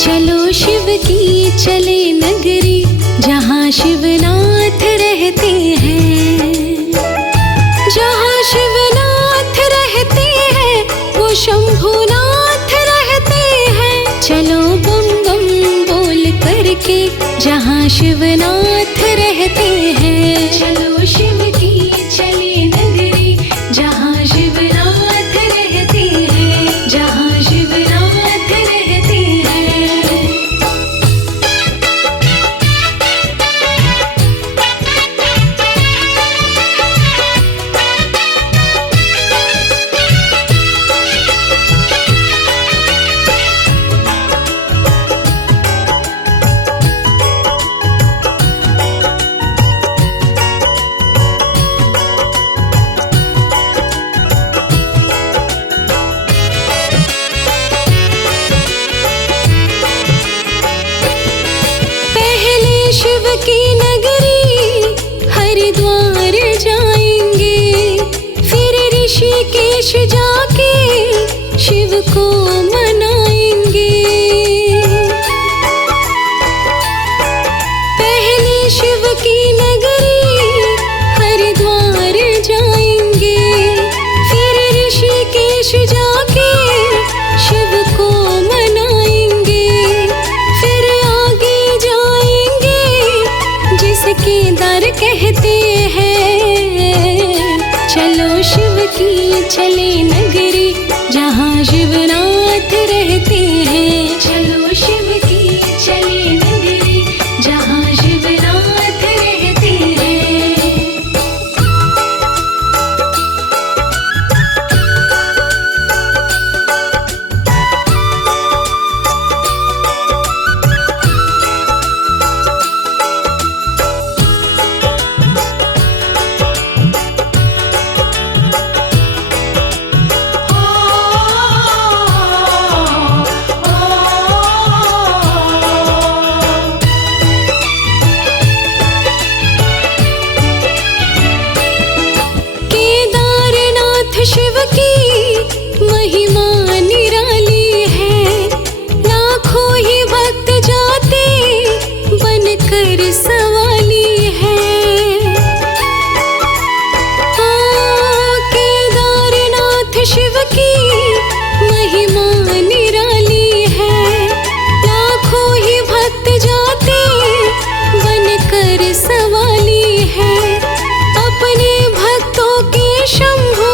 चलो शिव की चले नगरी, जहाँ शिवनाथ रहते हैं। जहाँ शिवनाथ रहते हैं वो शंभुनाथ रहते हैं। चलो बम बम बोल करके जहाँ शिवनाथ रहते हैं। चलो शिव की चले नगरी, जहाँ शिवनाथ रहते हैं। जहाँ शिवनाथ रहते हैं। शिव की नगरी हरिद्वार जाएंगे, फिर ऋषिकेश जाके शिव को मनाएंगे। पहले शिव की नगरी हरिद्वार जाएंगे, फिर ऋषिकेश जाके शिव को मनाएंगे। फिर आगे जाएंगे केदार कहते हैं। चलो शिव की चले नगरी, जहाँ शिवनाथ रहते हैं। चलो शिव की चले नगरी, जहाँ शिवनाथ रहते हैं। शिव की महिमा निराली है, लाखों ही भक्त जाते बनकर सवाली है। केदारनाथ शिव की महिमा निराली है, लाखों ही भक्त जाते बनकर सवाली है। अपने भक्तों के शंभु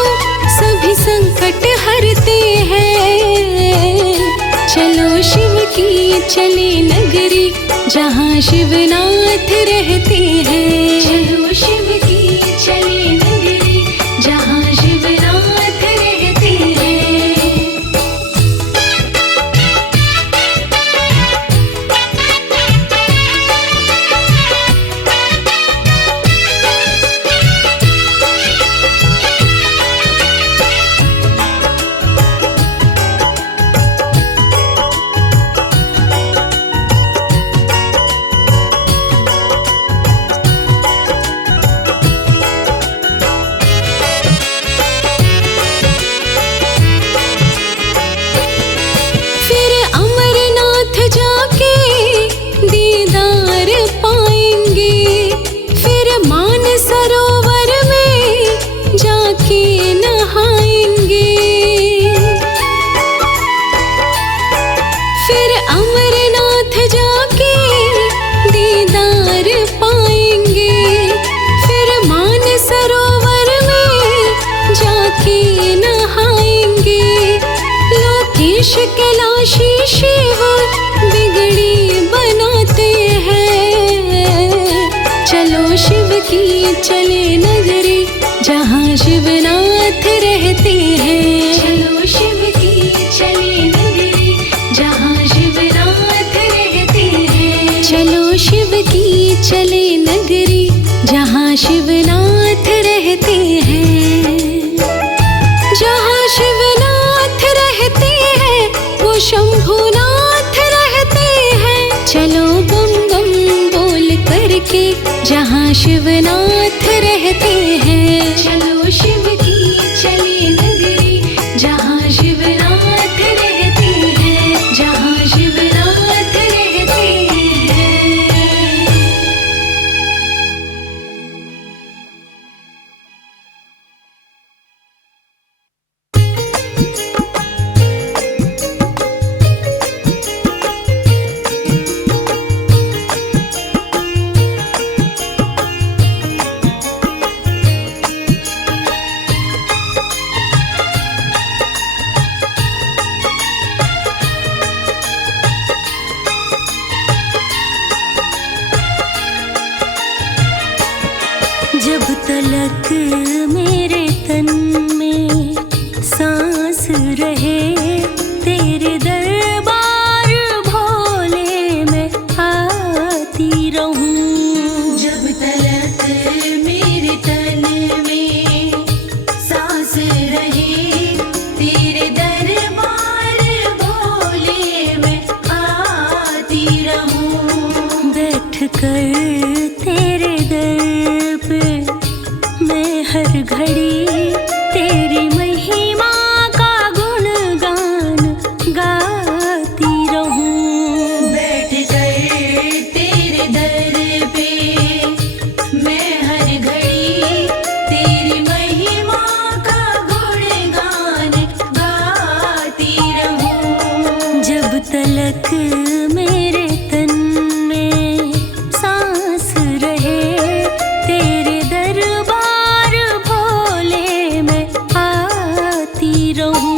सभी संकट हरते हैं। चलो शिव की चले नगरी, जहाँ शिवनाथ रहते हैं। चलो शिव की चले नगरी, जहाँ शिवनाथ रहते हैं। कैलाशी शिव बिगड़ी बनाते हैं। चलो शिव की चले नगरी, जहाँ शिवनाथ रहते हैं। चलो शिव की चले नगरी, जहाँ शिवनाथ रहते हैं। चलो शिव की चले नगरी, जहाँ शिवनाथ रहते हैं। जहाँ शिवनाथ रहते हैं वो शंभुनाथ रहते हैं। चलो बम बम बोल करके जहाँ शिवनाथ रहते हैं। चलो शिव की चले नगरी, जहाँ शिवनाथ रहते हैं। जहाँ शिवनाथ तलक मेरे तन में सांस रहे, तेरे दरबार भोले मैं आती रहूं।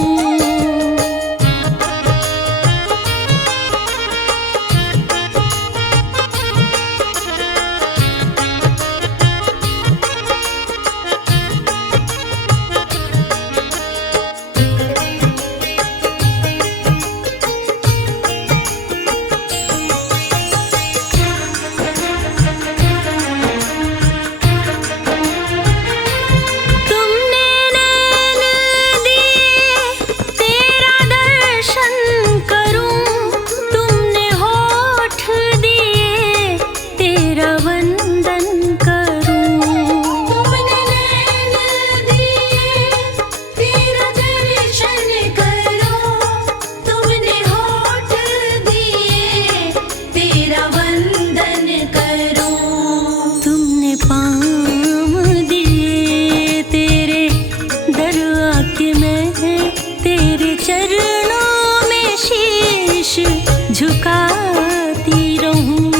झुकाती रहूं।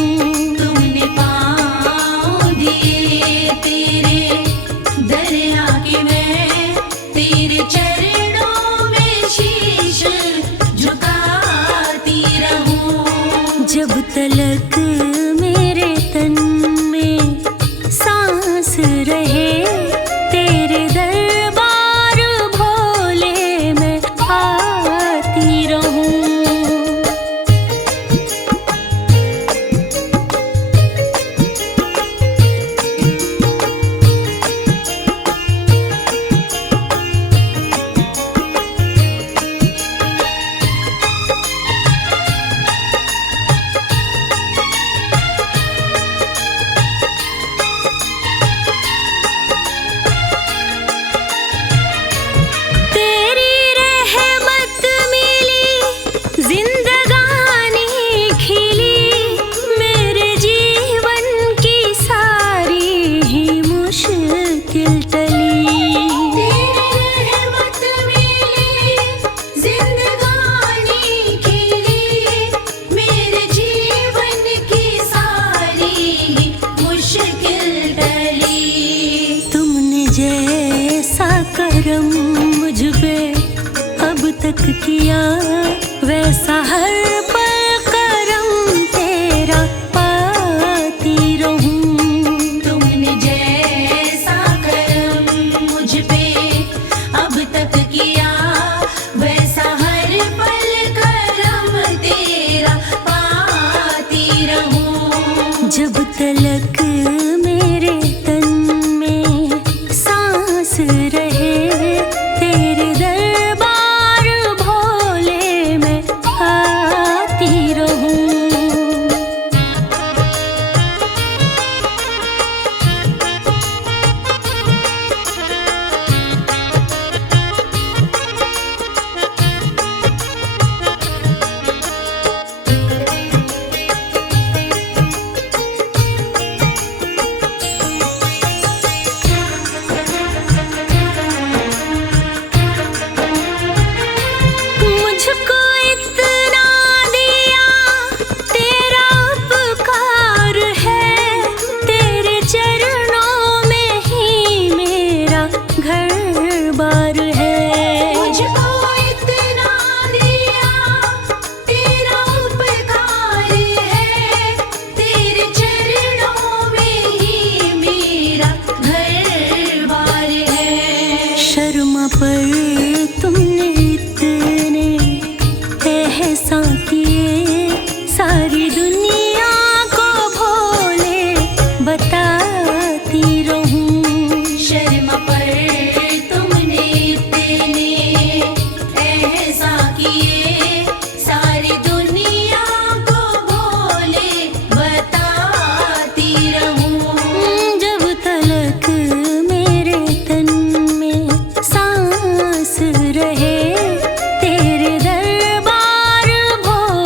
तुमने पाँव दिए तेरे दरिया के, मैं तेरे चरणों में शीश झुकाती रहूं। जब तलक मेरे तन में सांस रहे, तेरे दरबार भोले मैं आती रहूं। जैसा करम मुझ पे अब तक किया, वैसा हर पल करम तेरा पाती रहूं। तुमने जैसा करम मुझ पे अब तक किया, वैसा हर पल करम तेरा पाती रहूं। जब तलक मेरे तन में सांस रहे, तेरे दरबार भोले मैं आती रहूं। पर तुमने इतने एहसान किए, सारी दुनिया को भोले बताती रहूं। शर्मा पर तुमने इतने एहसान किए, सारी दुनिया को भोले बताती रहूं। जब तलक मेरे तन में सांस रहे, तेरे दरबार भोले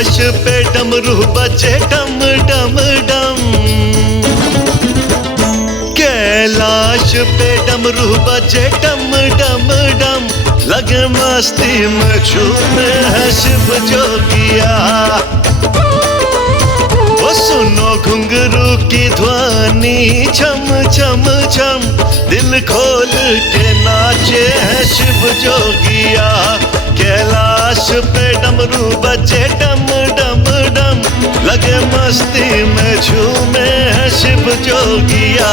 कैलाश पे डमरू बजे डम डम डम, कैलाश पे डमरू बजे डम डम डम, लगे मस्ती में झूमे है शिव जोगिया। वो सुनो घुंघरू की ध्वनि छम छम छम, दिल खोल के नाचे हैं शिव जोगिया। कैलाश पे डमरू बजे डम डम डम, लगे मस्ती में झूमे हैं शिव जोगिया।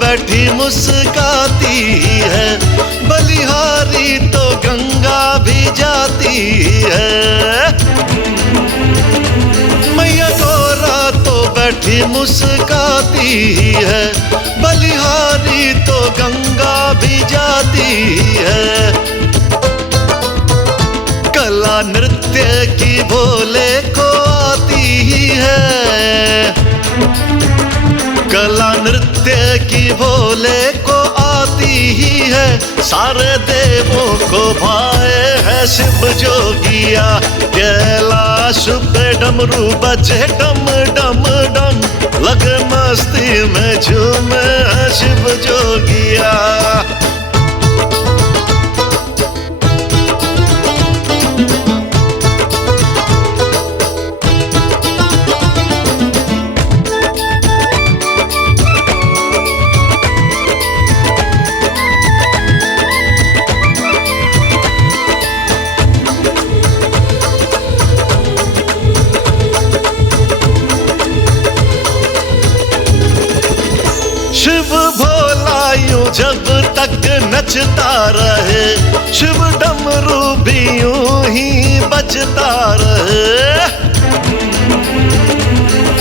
बैठी मुस्काती है, बलिहारी तो गंगा भी जाती है। मैया गौरा तो बैठी मुस्काती है, बलिहारी तो गंगा भी जाती है। कला नृत्य की भोले को आती है, कला नृत्य की भोले को आती ही है। सारे देवों को भाए है शिव जोगिया। कैलाश पे डमरू बजे डम डम डम, लगे मस्ती में झूमे है शिव जोगिया। शिव भोला यूं जब तक नचता रहे, शिव डमरू भी यूं ही बजता रहे।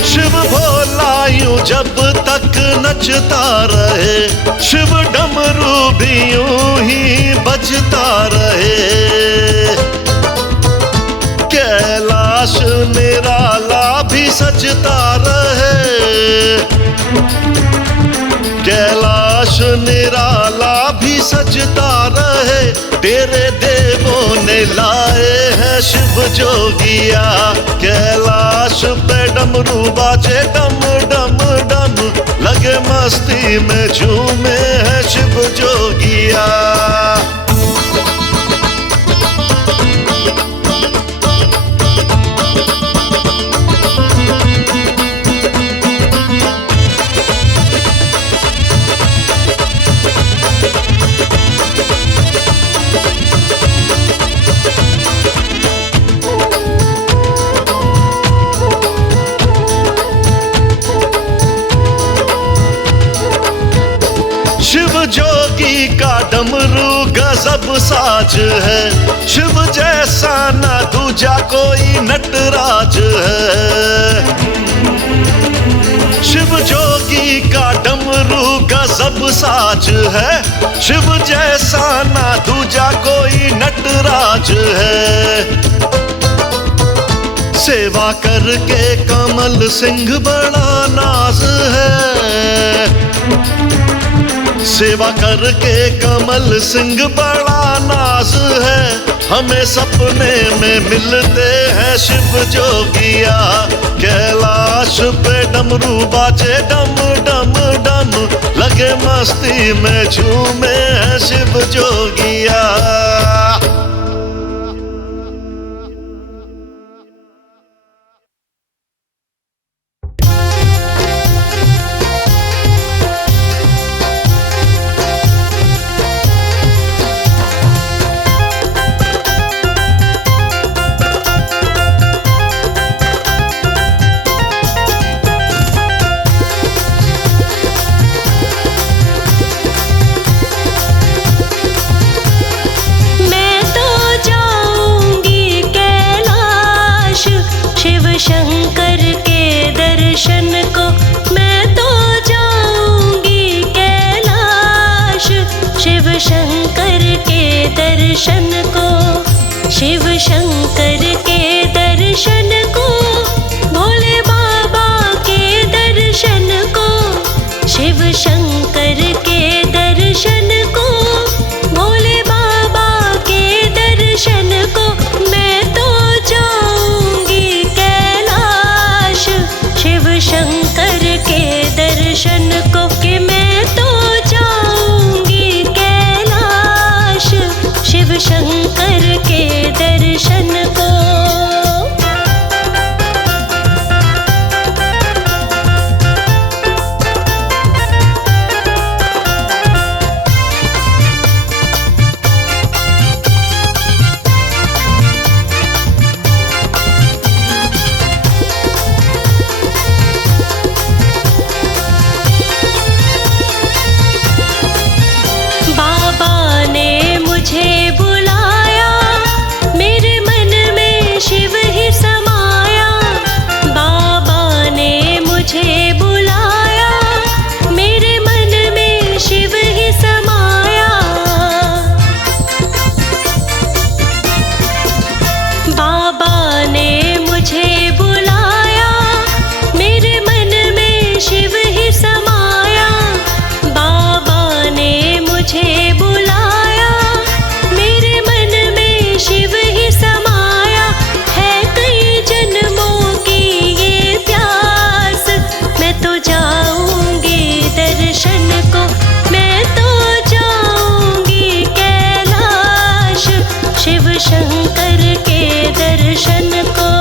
शिव भोला यूं जब तक नचता रहे, शिव डमरू भी यूं ही बजता रहे। कैलाश निराला भी सजता रहे, कैलाश निराला भी सजता रहे। तेरे देवों ने लाए हैं शिव जोगिया। कैलाश पे डमरू बाजे डम डम डम, लगे मस्ती में झूमे हैं शिव जोगिया। शिव जोगी का डमरू गजब साज है, शिव जैसा ना दूजा कोई नटराज है। शिव जोगी का डमरू गजब साज है, शिव जैसा ना दूजा कोई नटराज है। सेवा करके कमल सिंह बड़ा नाज है, सेवा करके कमल सिंह बड़ा नाज है। हमें सपने में मिलते हैं शिव जोगिया। कैलाश पे डमरू बाजे डम डम डम, लगे मस्ती में झूमे हैं शिव जोगिया। मैं तो शिव शंकर के दर्शन को, भोले बाबा के दर्शन को, शिव शंकर के दर्शन को, भोले बाबा के दर्शन को। मैं तो जाऊंगी कैलाश शिव शंकर के दर्शन को, कि मैं तो जाऊंगी कैलाश शिव शंकर के दर्शन को। बाबा ने मुझे बुलाया, मेरे मन में शिव ही समाया। बाबा ने मुझे बुलाया, मेरे मन में शिव ही समाया। बाबा ने मुझे बुलाया, मेरे मन में शिव ही समाया। बाबा ने मुझे बुलाया, मेरे मन में शिव ही समाया। है कई जन्मों की ये प्यास, मैं तो जाऊंगी दर्शन को, मैं तो जाऊंगी कैलाश शिव शंकर के दर्शन को।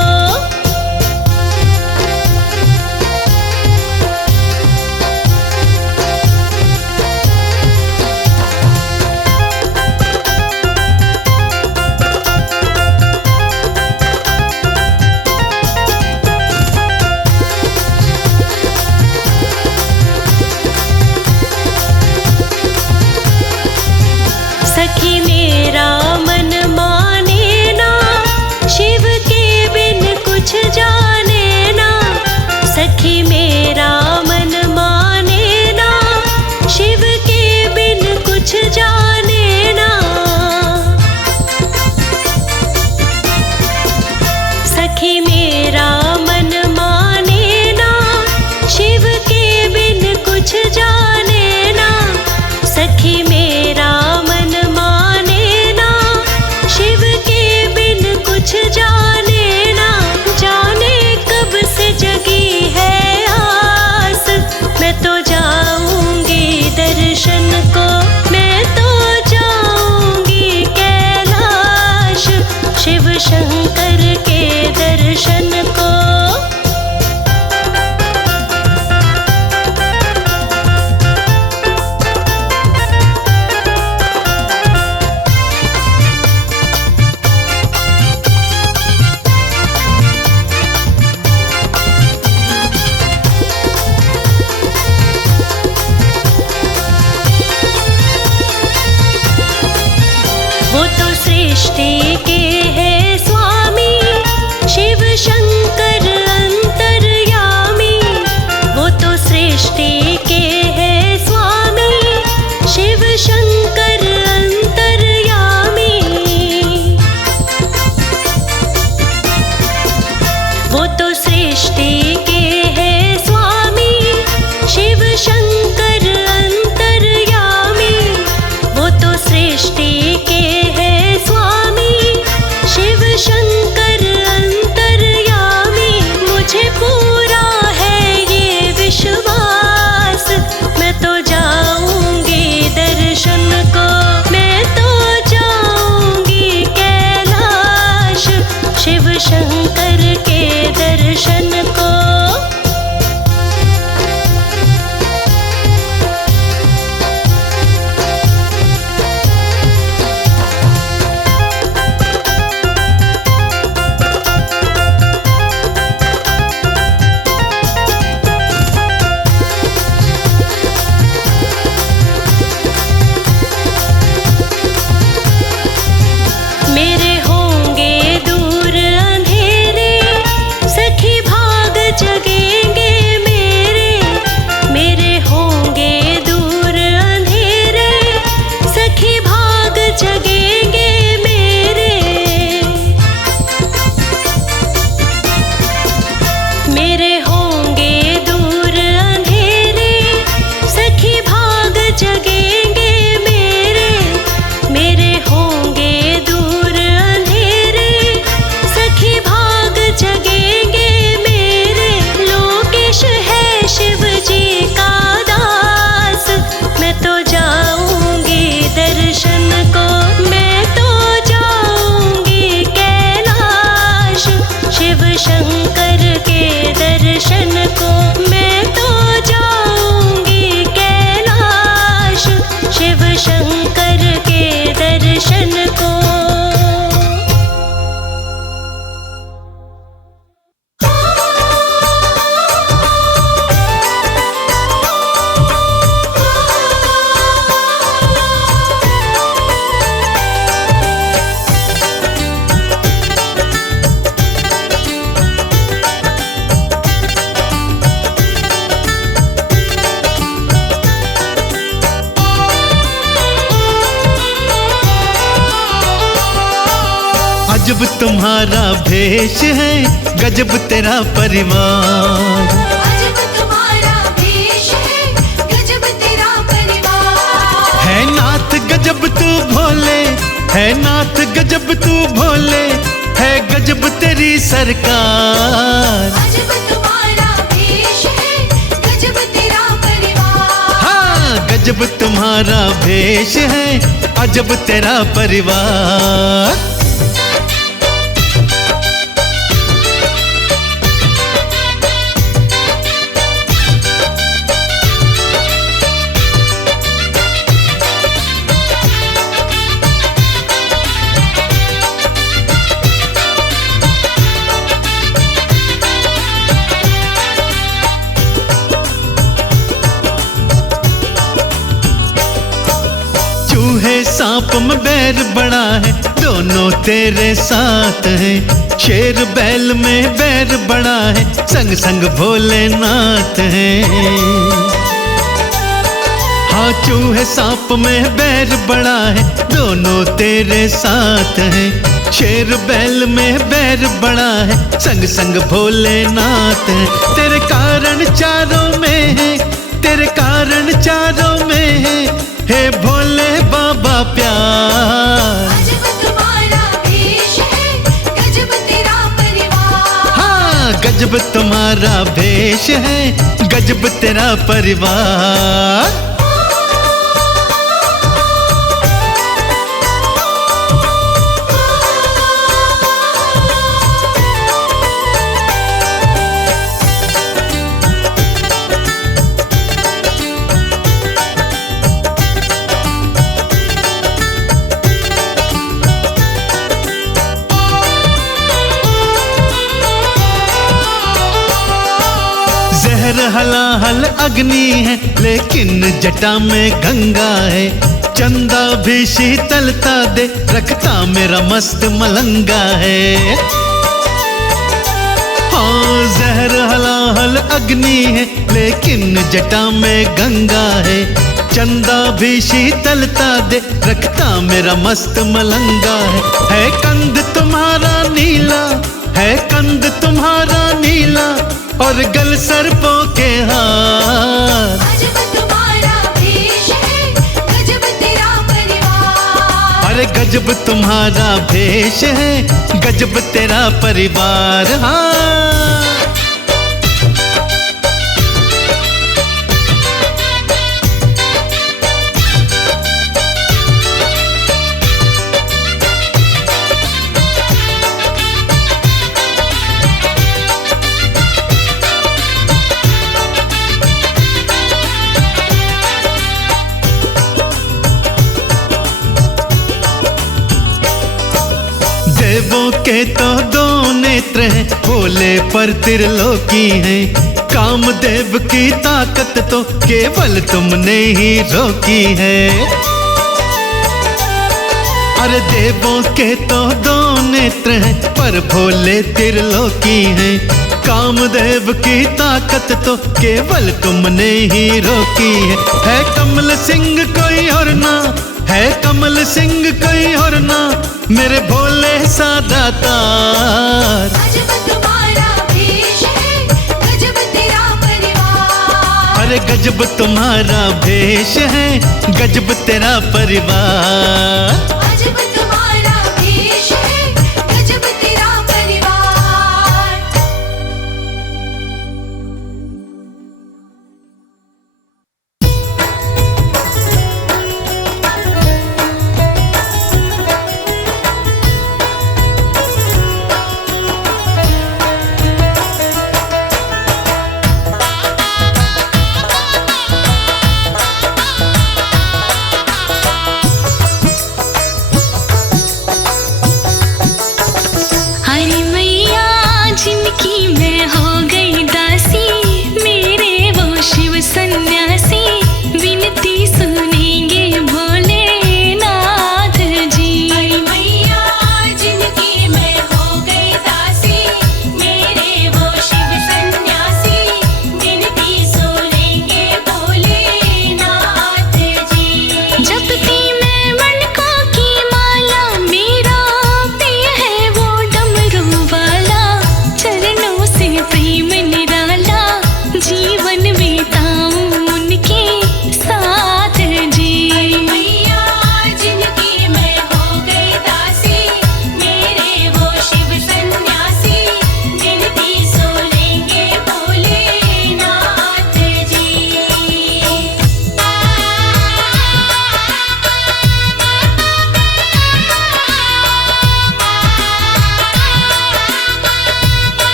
सखी मेरा मन माने ना, शिव के बिन कुछ जाने ना। सखी मेरा मन माने ना, शिव के बिन कुछ जाने ना। सखी मेरा मन माने ना, शिव के बिन कुछ जाने ना। सखी मेरा मन माने ना, शिव के बिन कुछ जाने ना। जाने कब से जगी है आस, मैं तो जाऊंगी दर्शन को, मैं तो जाऊंगी कैलाश शिव शंकर के दर्शन को। वो तो सृष्टि के है स्वामी, शिव शंकर अंतर्यामी। वो तो सृष्टि के है स्वामी, शिव शंकर अंतर्यामी। वो तो सृष्टि के है स्वामी, शिव शंकर अंतर्यामी। वो तो सृष्टि के है स्वामी, शिव शंकर अंतर्यामी। मुझे पूरा है ये विश्वास, मैं तो जाऊंगी दर्शन को, मैं तो जाऊंगी कैलाश शिव शंकर के दर्शन को। मेरे होंगे दूर अंधेरे, अजब तुम्हारा भेष है, गजब तेरा परिवार। अजब तुम्हारा भेष है, गजब तेरा परिवार। है नाथ गजब तू भोले, है नाथ गजब तू भोले, है गजब तेरी सरकार। अजब तुम्हारा भेष है, गजब तेरा परिवार। हाँ, गजब तुम्हारा भेष है, अजब तेरा परिवार। चूहे सांप में बैर बड़ा है, दोनों तेरे साथ हैं। शेर बैल में बैर बड़ा है, संग संग भोलेनाथ हैं। हाँ, चूहे सांप में बैर बड़ा है, दोनों तेरे साथ हैं। शेर बैल में बैर बड़ा है, संग संग भोलेनाथ हैं। तेरे कारण चारों में है, तेरे कारण चारों में है, हे भोले बाबा प्यार। अजब तुम्हारा भेष है, गजब तेरा परिवार। हाँ, गजब तुम्हारा भेष है, गजब तेरा परिवार। जहर हलाहल अग्नि है, लेकिन जटा में गंगा है। चंदा भी शीतलता दे, रखता मेरा मस्त मलंगा है। हाँ, जहर हलाहल अग्नि है, लेकिन जटा में गंगा है। चंदा भी शीतलता दे, रखता मेरा मस्त मलंगा है कंद तुम्हारा नीला, है कंद तुम्हारा नीला, और गल सर्पों के हार। अजब तुम्हारा भेष है, गजब तेरा परिवार। अरे गजब तुम्हारा भेष है, गजब तेरा परिवार। हाँ, देवों के तो दो नेत्र हैं, भोले पर त्रिलोकी हैं। कामदेव की ताकत तो केवल तुमने ही रोकी है। अरे देवों के तो दो नेत्र हैं, पर भोले त्रिलोकी हैं। कामदेव की ताकत तो केवल तुमने ही रोकी है कमल सिंह कोई और ना, है कमल सिंह कोई और ना, मेरे भोले सा दातार। अजब तुम्हारा भेष है, गजब तेरा परिवार। अरे गजब तुम्हारा भेष है, गजब तेरा परिवार। अजब तुम्हारा भेष है, गजब तेरा परिवार।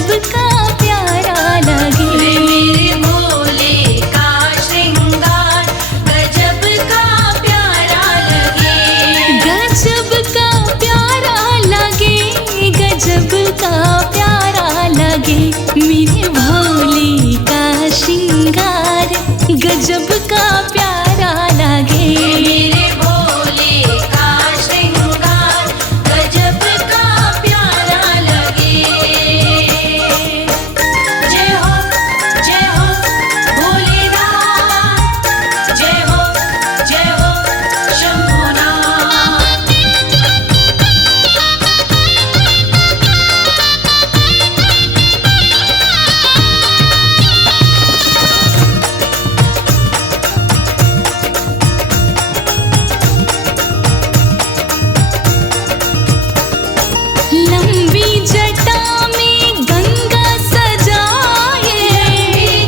गजब का प्यारा लगे। मेरे भोले का श्रृंगार गजब का प्यारा लगे। गजब का प्यारा लगे, गजब का प्यारा लगे। मेरे भोले का श्रृंगार गजब का प्यारा लगे। मेरे भोले का श्रृंगार गजब का प्यारा लगे। जय हो भोलेनाथ, जय हो शंभुनाथ। लंबी जटा में गंगा सजाए,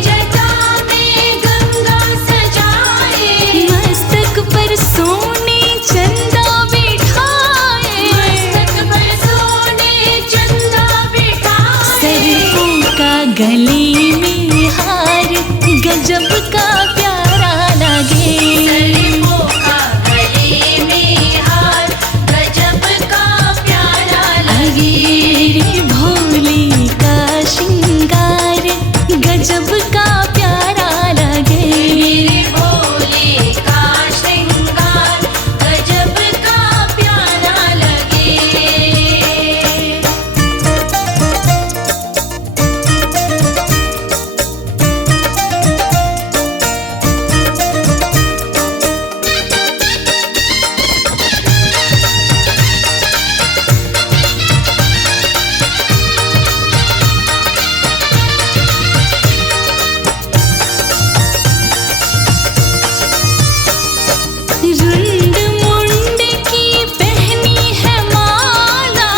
जटा में गंगा सजाए। मस्तक पर सोने चंदा बिठाए, मस्तक पर सोने चंदा बिठाए। सर्पों का गले में हार गजब का प्यारा लगे। सर्पों का गले में हार गजब का प्यारा लगे। मेरे भोले का श्रृंगार गजब का प्यारा लगे। मेरे भोले का श्रृंगार गजब का प्यारा लगे। रुंड मुंड की पहनी है माला,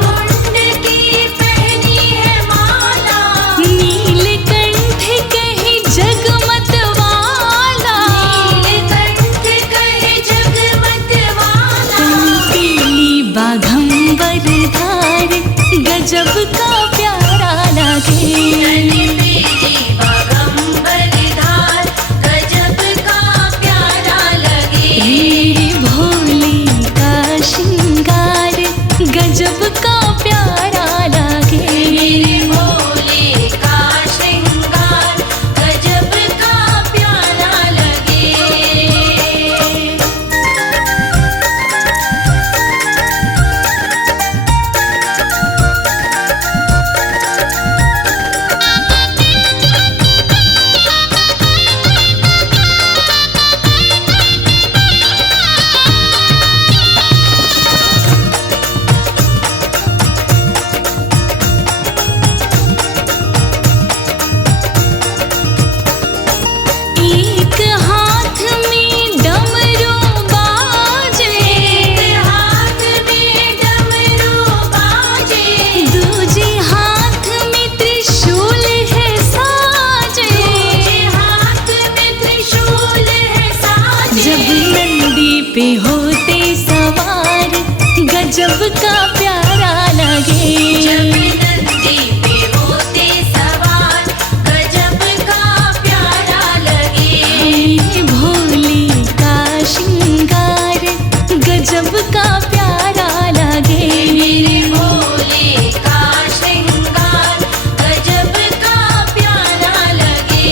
मुंड की पहनी है माला। नीलकंठ कहे जगमत वाला। नीलकंठ कहे जगमत वाला। पीली बाघंबर धार गजब का प्यारा लगे। पीली बाघंबर धार गजब का प्यारा लगे। मेरे भोले का श्रृंगार गजब का प्यारा लगे। मेरे भोले का श्रृंगार गजब का प्यारा लगे। एक हाथ में डमरू बाजे, हाथ में डमरू बाजे। दूजे हाथ में त्रिशूल है साजे। हाथ में त्रिशूल है साजे। जब नंदी पे होते सवार गजब का प्यारा लगे। जब नंदी पे होते सवार गजब का प्यारा लगे। मेरे भोले का श्रृंगार गजब का प्यारा लगे। मेरे भोले का श्रृंगार गजब का प्यारा लगे।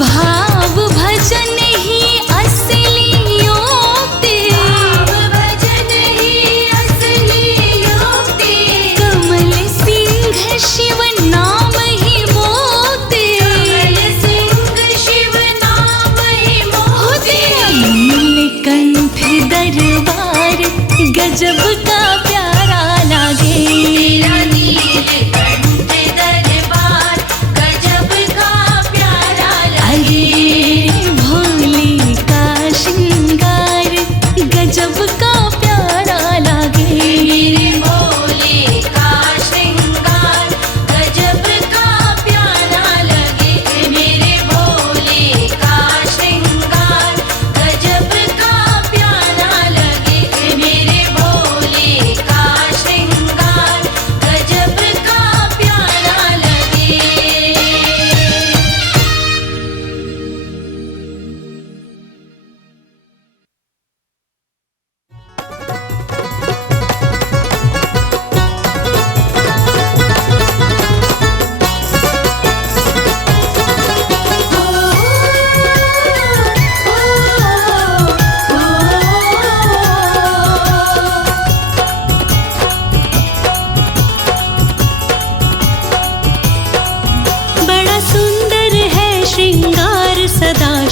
भाव भजन ही असली योक्ति, भाव भजन ही असली योक्ति। कमल सिंह शिव नाम ही मोते। कमल सिंह शिव नाम ही मोते। नीलकंठ दरबार गजब का प्यारा लागे। तेरा नीलकंठ दरबार गजब का प्यारा लगे।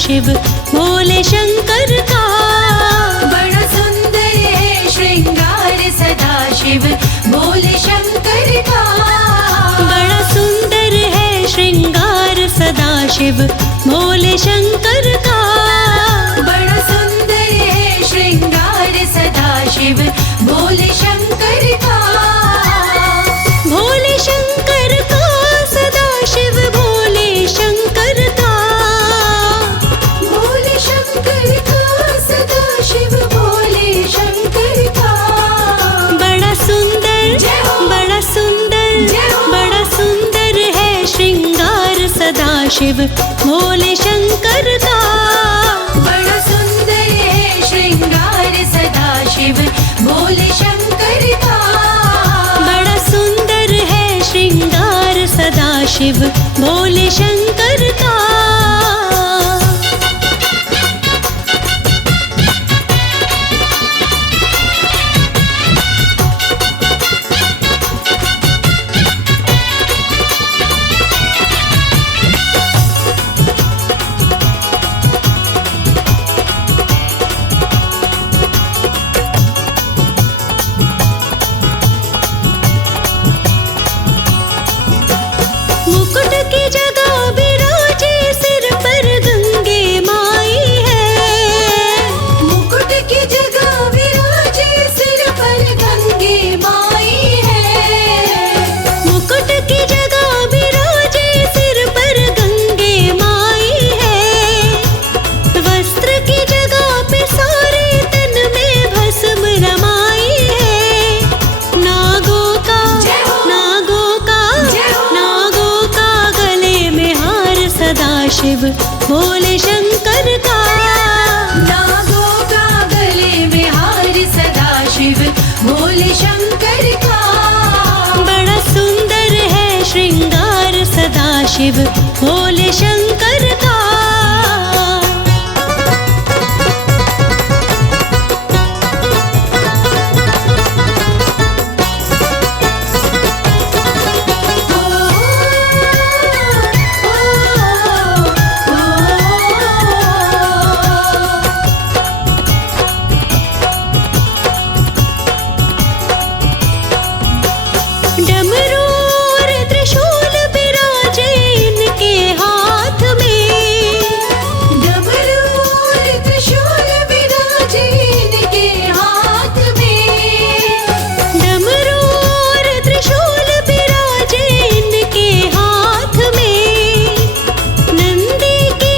सदाशिव भोले शंकर का। बड़ा सुंदर है श्रृंगार सदाशिव भोले शंकर का। बड़ा सुंदर है श्रृंगार सदाशिव भोले शंकर का। बड़ा सुंदर है श्रृंगार सदाशिव भोले शंकर का। भोले शंकर का सदाशिव भोले शंकर का। भोले शंकर का सदाशिव भोले शंकर का। बड़ा सुंदर जय हो। बड़ा सुंदर जय हो। बड़ा सुंदर है श्रृंगार सदाशिव भोले शंकर का। बड़ा सुंदर है श्रृंगार सदाशिव भोले शंकर का। बड़ा सुंदर है श्रृंगार सदाशिव भोले शंकर का। मुकुट की जगह विराजे सिर पर गंगे माई है। मुकुट की जगह विराजे सिर पर गंगे माई है। मुकुट की जगह विराजे सिर पर गंगे माई है। वस्त्र की जगह पे सारे तन में भस्म रमाई है। नागों का जय हो। नागों का जय हो। नागों का गले में हार सदाशिव भोले शंकर का। नागों का गले में हार सदाशिव भोले शंकर का। बड़ा सुंदर है श्रृंगार सदाशिव भोले शंकर का। डमरू और त्रिशूल विराजे इनके हाथ में। डमरू और त्रिशूल विराजे इनके हाथ में। डमरू और त्रिशूल विराजे इनके हाथ में। नंदी की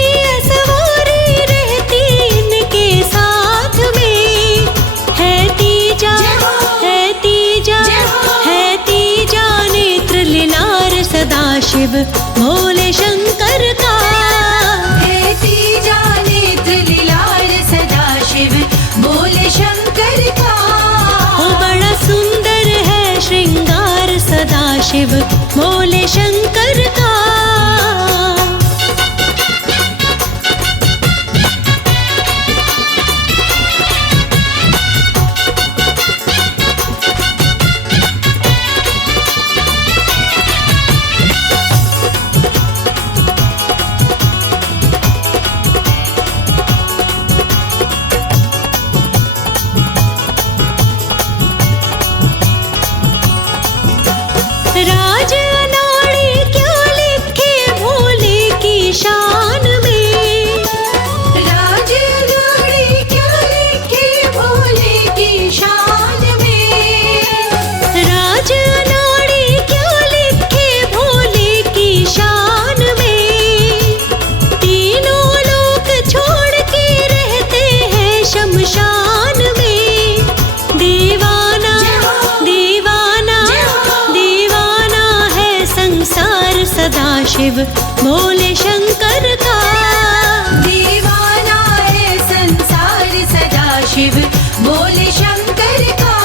सवारी रहती इनके साथ में। है तीजा जय हो। है तीजा जय हो। है तीजा नेत्र लीलार सदाशिव भोले शंकर का। है तीजा नेत्र लीलार सदाशिव भोले शंकर का। ओ बड़ा सुंदर है श्रृंगार सदाशिव भोले शंकर का। राज अनाड़ी क्या लिखे भोले की शान में। राज अनाड़ी क्या लिखे भोले की शान में। राज अनाड़ी क्या लिखे भोले की शान में। तीनों लोग छोड़ के रहते हैं शमशान में। दीवाना जय हो। दीवाना जय हो। दीवाना है संसार सदाशिव भोले शंकर का। दीवाना है संसार सदाशिव भोले शंकर का।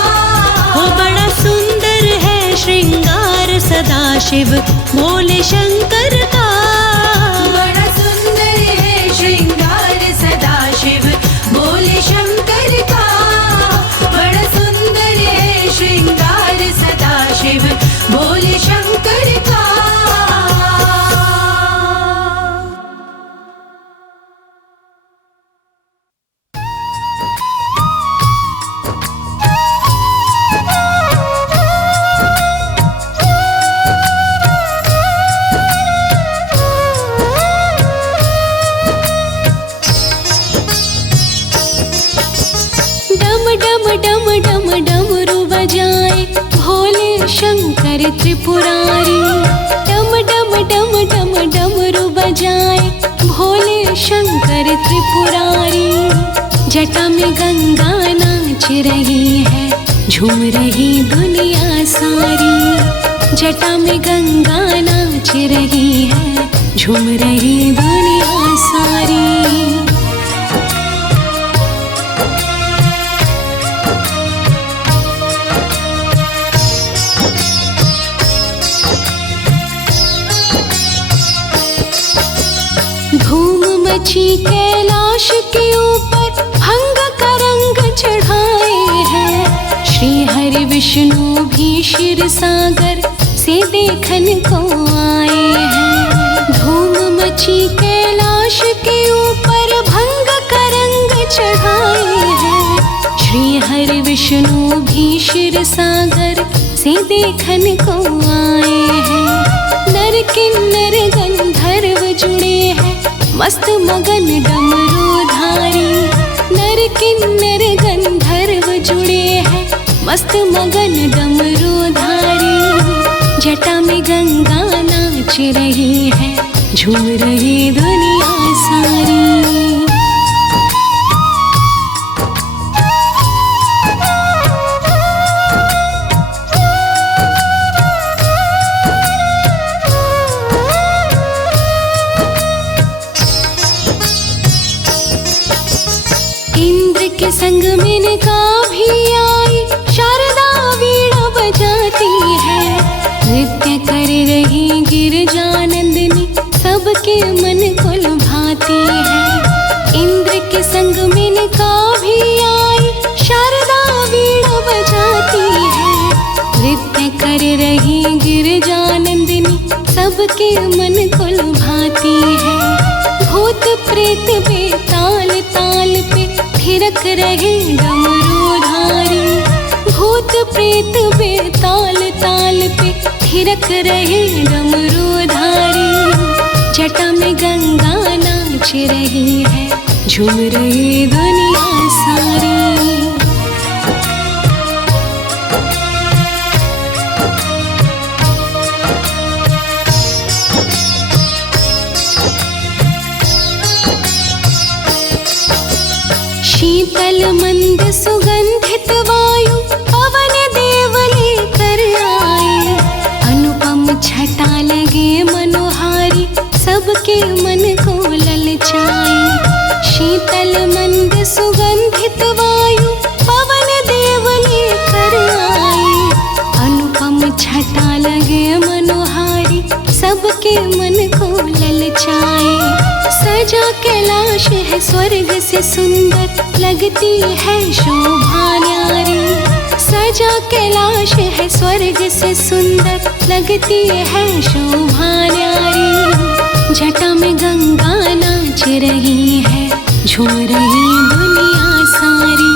वो बड़ा सुंदर है श्रृंगार सदाशिव भोले शंकर का। बड़ा सुंदर है श्रृंगार सदाशिव भोले शंकर का। बड़ा सुंदर है श्रृंगार सदाशिव भोले शंकर का। डम डम डम डमरू बजाए भोले शंकर त्रिपुरारी। डम डम डम डम डमरू बजाए भोले शंकर त्रिपुरारी। जटा में गंगा नाच रही है, झूम रही दुनिया सारी। जटा में गंगा नाच रही है, झूम रही दुनिया सारी। धूम मची कैलाश के ऊपर भंग का रंग चढ़ाए हैं। श्री हरि विष्णु भी क्षीर सागर से देखन को आए हैं। धूम मची कैलाश के ऊपर भंग का रंग चढ़ाए हैं। श्री हरि विष्णु भी क्षीर सागर से देखन को आए हैं। नर किन्नर गंधर्व जुड़े हैं, मस्त मगन डमरूधारी। नर किन्नर गंधर्व जुड़े हैं, मस्त मगन डमरूधारी। जटा में गंगा नाच रही है, झूम रही दुनिया सारी। इंद्र के संग मेनका भी आई, शारदा वीणा बजाती है। नृत्य कर रही गिरजानंदिनी, सबके मन को लुभाती है। इंद्र के संग मेनका भी आई, शारदा वीणा बजाती है। नृत्य कर रही गिरजानंदिनी, सबके मन को लुभाती है। भूत प्रेत बेताल ताल पे थिरक रहे डमरूधारी। भूत प्रेत बेताल ताल पे थिरक रहे डमरूधारी। जटा में गंगा नाच रही है, झूम रही दुनिया सारी। शीतल मंद सुगंधित वायु पवन देव लेकर आए। अनुपम छटा लगे मनोहारी, सबके मन को ललचाए। शीतल मंद सुगंधित वायु पवन देव लेकर आए। अनुपम छटा लगे मनोहारी, सबके मन को ललचाए। सजा कैलाश है स्वर्ग से सुंदर, लगती है शोभा न्यारी। सजा कैलाश है स्वर्ग से सुंदर, लगती है शोभा न्यारी। जटा में गंगा नाच रही है, झूम रही दुनिया सारी।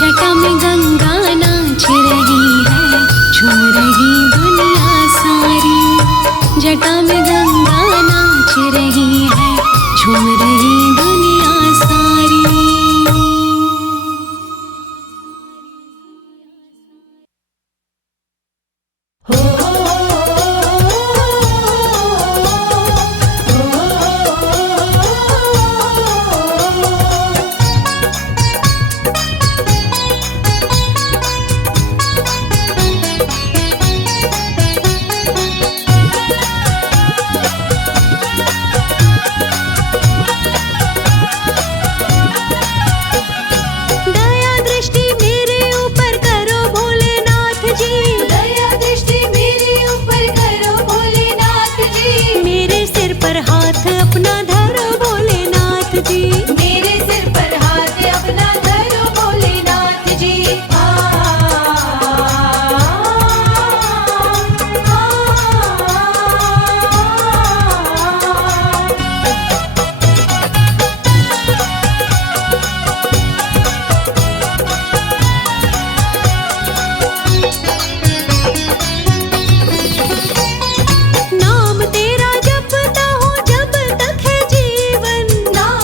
जटा में गंगा नाच रही है, झूम रही दुनिया सारी। जटा में गंगा नाच रही है, झूम रही दुनिया सारी।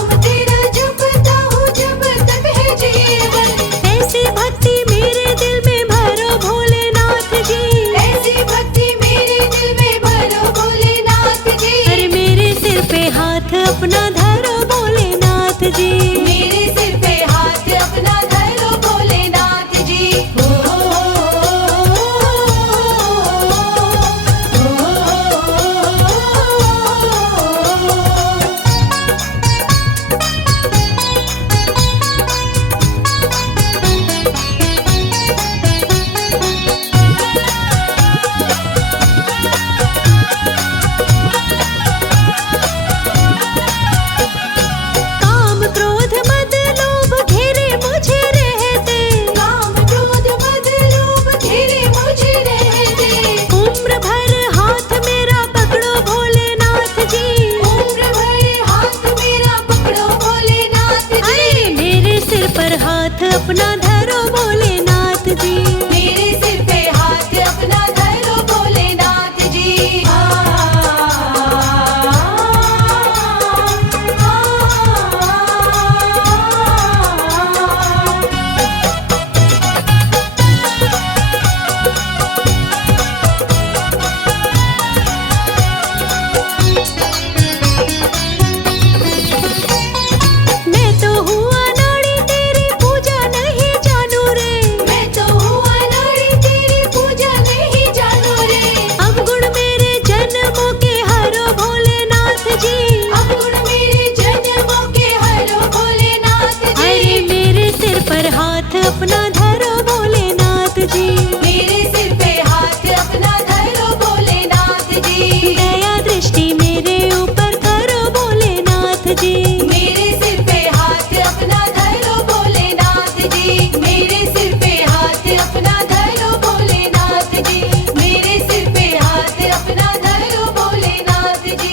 तेरा जपता पर हाथ अपना धरो भोलेनाथ जी। मेरे सिर पे हाथ अपना धरो भोलेनाथ जी। मैं तो हुआ नाड़ी तेरी पूजा नहीं जानू रे। मैं तो हुआ नारी तेरी पूजा नहीं जानू रे। अब गुण मेरे जन्मों के हरो भोलेनाथ जी। अब गुण मेरे जन्मों के हरो भोलेनाथ जी। अरे मेरे सिर पर हाथ अपना धरो भोलेनाथ जी। मेरे सिर पे हाथ अपना धरो भोलेनाथ जी। दया दृष्टि मेरे ऊपर करो भोलेनाथ जी। मेरे सिर पे हाथ अपना धरो भोलेनाथ जी। मेरे सिर पे हाथ अपना धरो भोलेनाथ जी। मेरे सिर पे हाथ अपना धरो भोलेनाथ जी।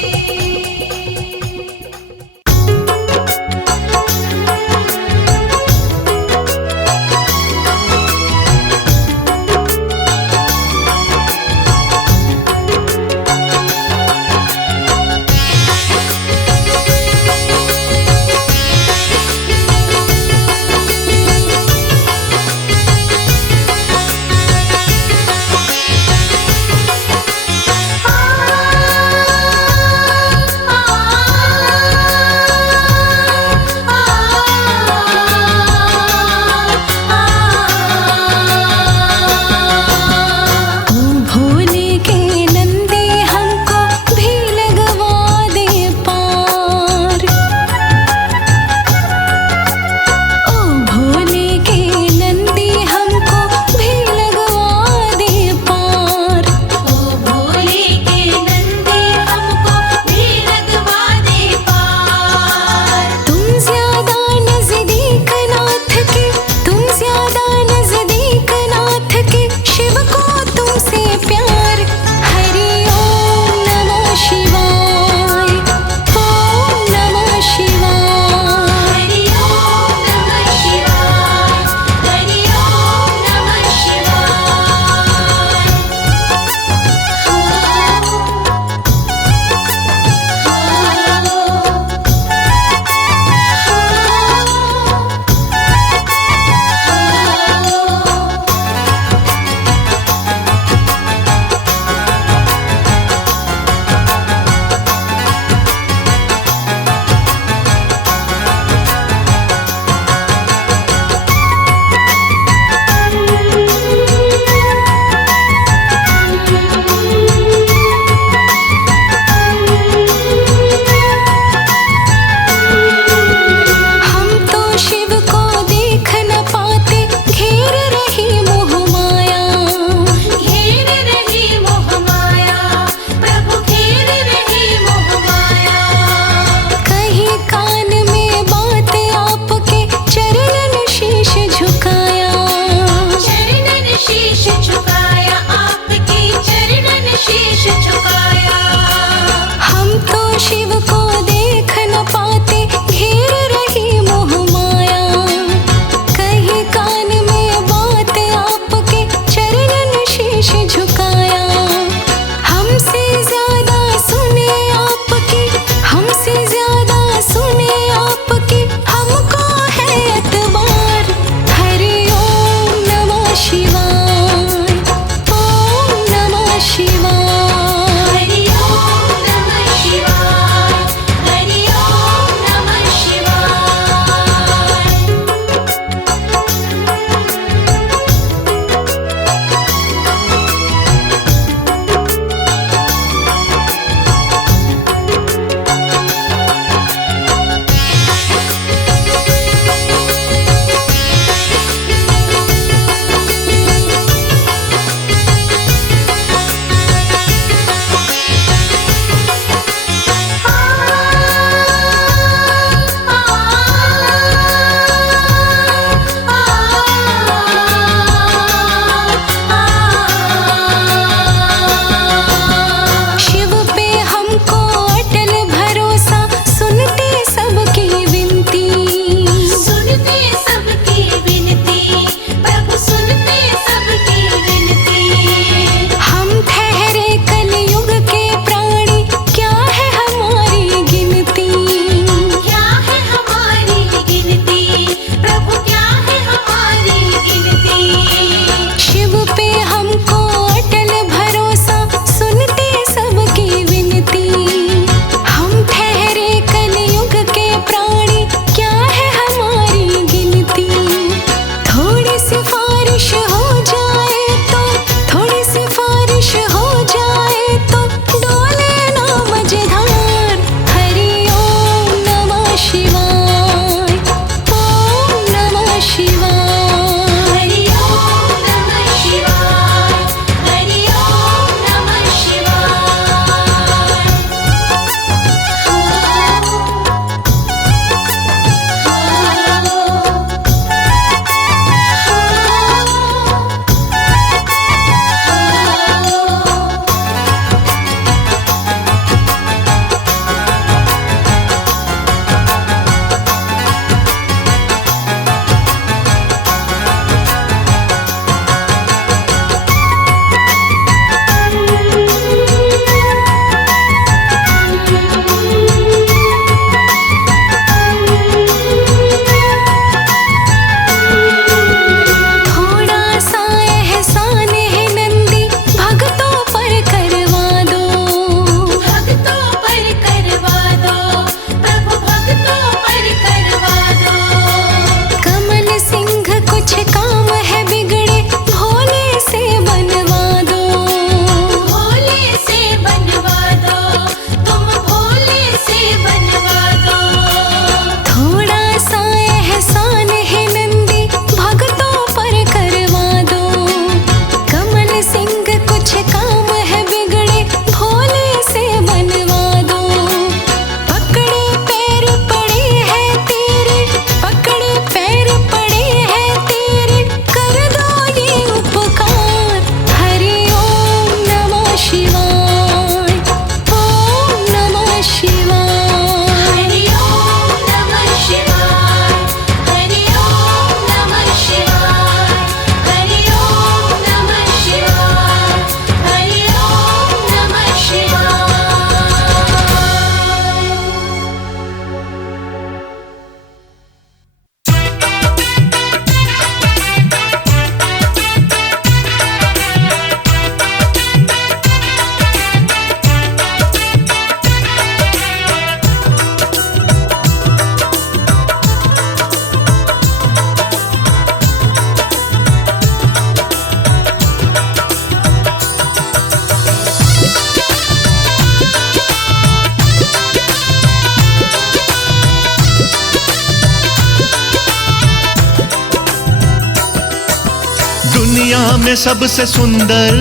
दुनिया में सबसे सुंदर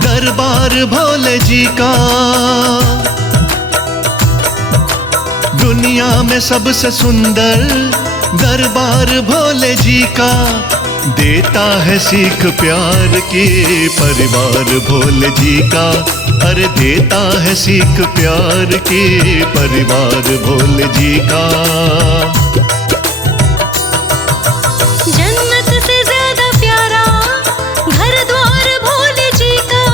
दरबार भोले जी का, दुनिया में सबसे सुंदर दरबार भोले जी का, देता है सीख प्यार की परिवार भोले जी का, अरे देता है सीख प्यार की परिवार भोले जी का। जन्नत से ज्यादा प्यारा घर द्वार भोले जी का,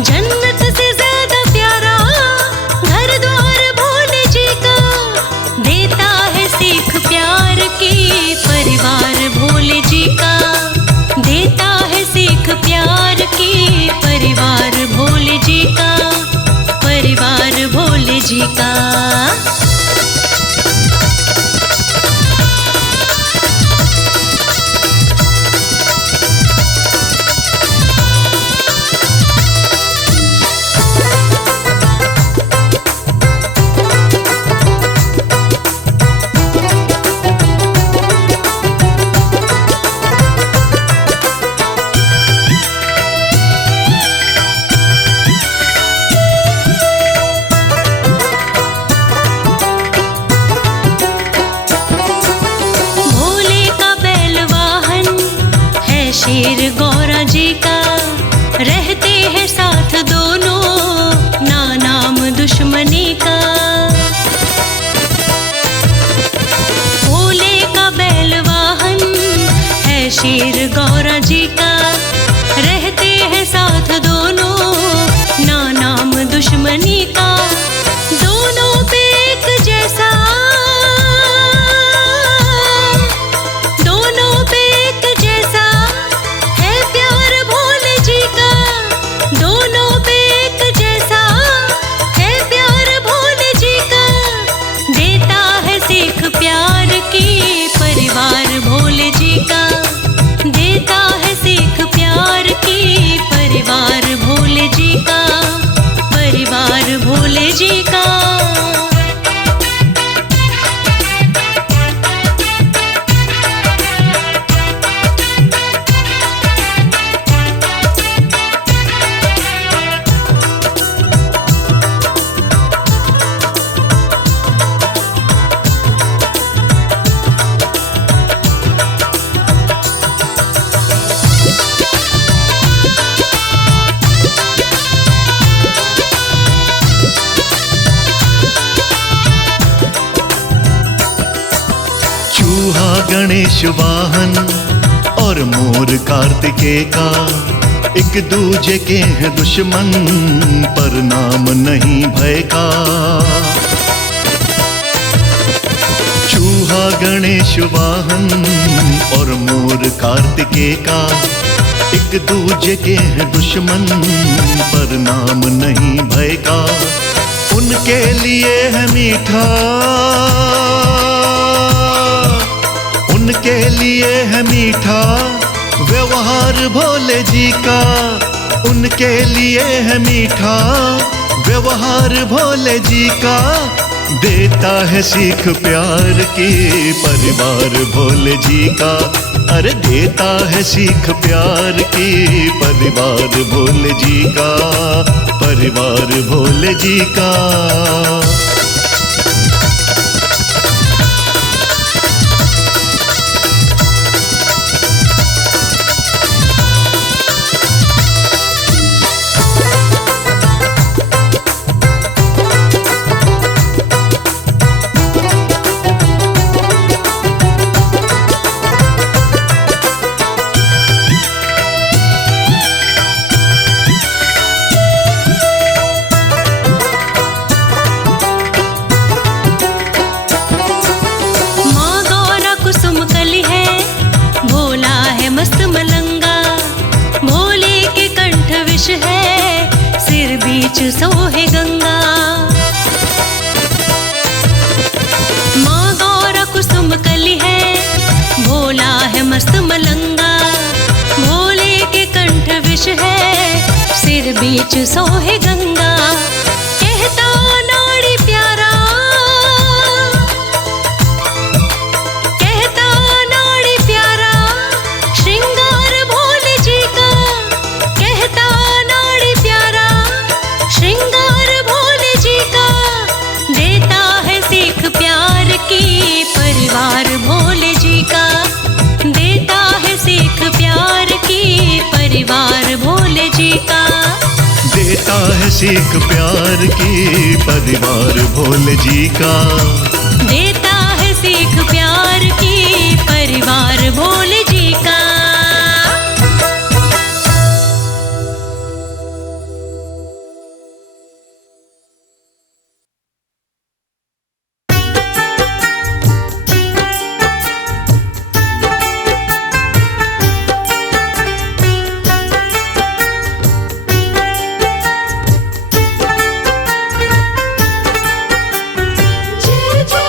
जन्नत से ज्यादा प्यारा घर द्वार भोले जी का, देता है सीख प्यार की परिवार भोले जी का, देता है सीख प्यार की परिवार भोले जी का, परिवार भोले जी का। शेर गौरा जी का, रहते हैं साथ दोनों ना नाम दुश्मनी का। भोले का बैल वाहन है शेर गौरा जी का, रहते हैं साथ दोनों ना नाम दुश्मनी का। दोनों पे एक जैसा, दोनों पे एक जैसा है प्यार भोले जी का, दोनों पे एक जैसा है प्यार भोले जी का, देता है सीख प्यार की परिवार भोले जी का, देता है सीख प्यार की परिवार भोले जी का, परिवार भोले जी का। चूहा गणेश वाहन और मोर कार्तिकेय का, एक दूजे के हैं दुश्मन पर नाम नहीं भय का। चूहा गणेश वाहन और मोर कार्तिकेय का, एक दूजे के हैं दुश्मन पर नाम नहीं भय का। उनके लिए है मीठा, उनके लिए है मीठा व्यवहार भोले जी का, उनके लिए है मीठा व्यवहार भोले जी का, देता है सीख प्यार की परिवार भोले जी का, अरे देता है सीख प्यार की परिवार भोले जी का, परिवार भोले जी का। है सिर बीच सोहे गंगा, माँ गौरा कुसुम कली है, भोला है मस्त मलंगा, भोले के कंठ विष है सिर बीच सोहे गंगा। कहता नाड़ी प्यारा, कहता नाड़ी प्यारा, सीख प्यार की परिवार भोले जी का। देता है सीख प्यार की परिवार भोले जी का। जय जय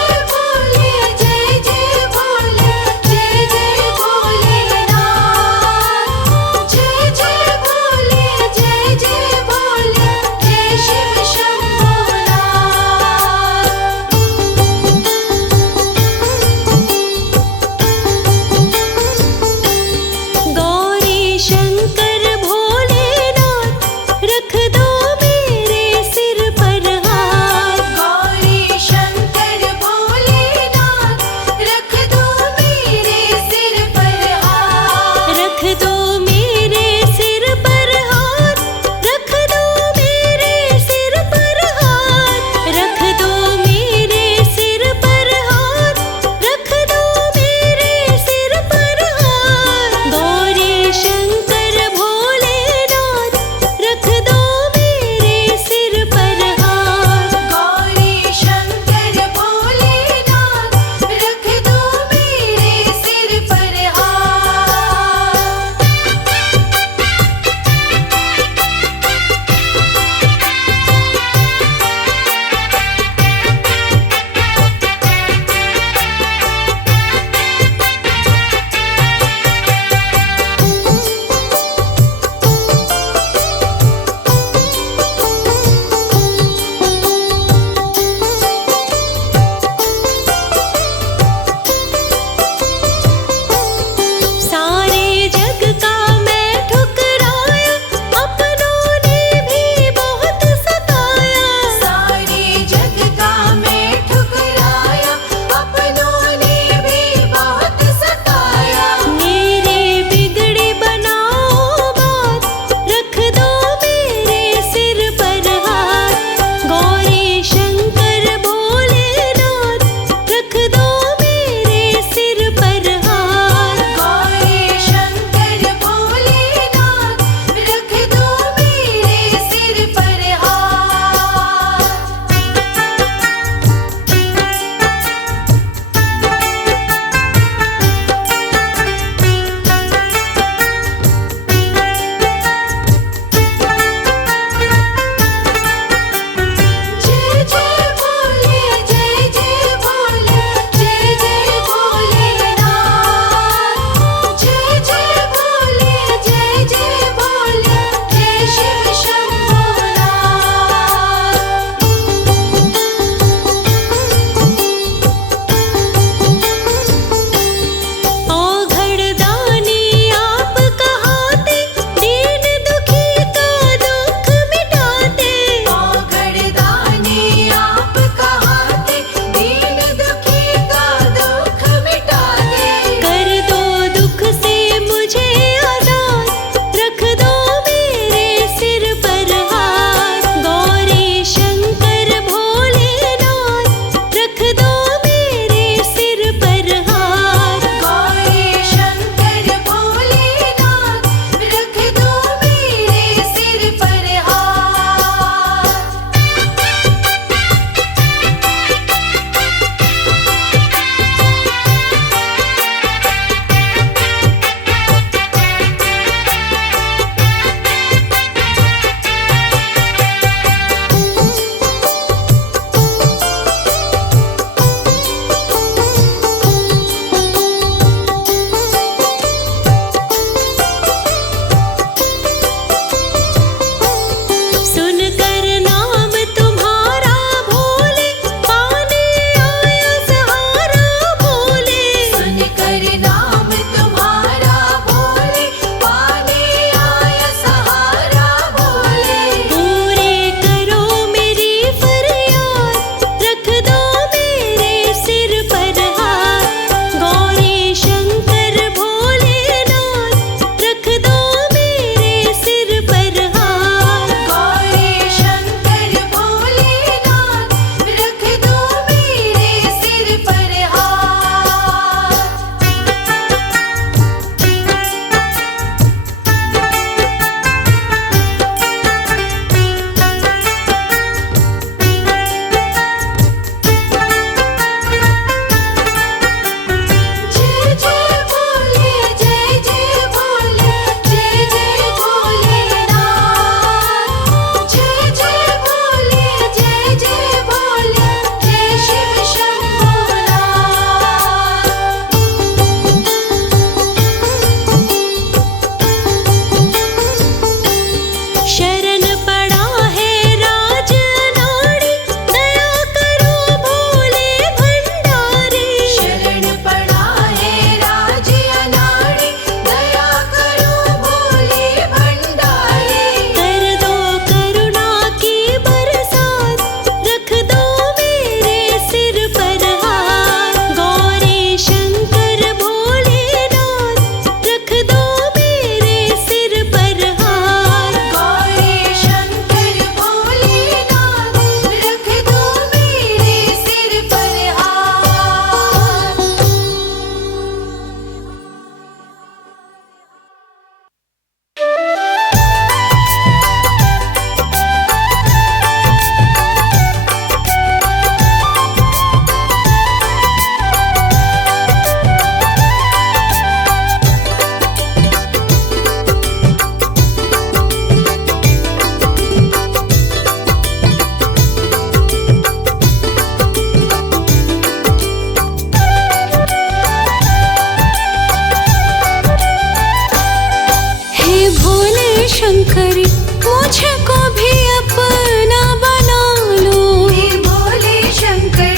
शंकर मुझको भी अपना बना लो। हे भोले शंकर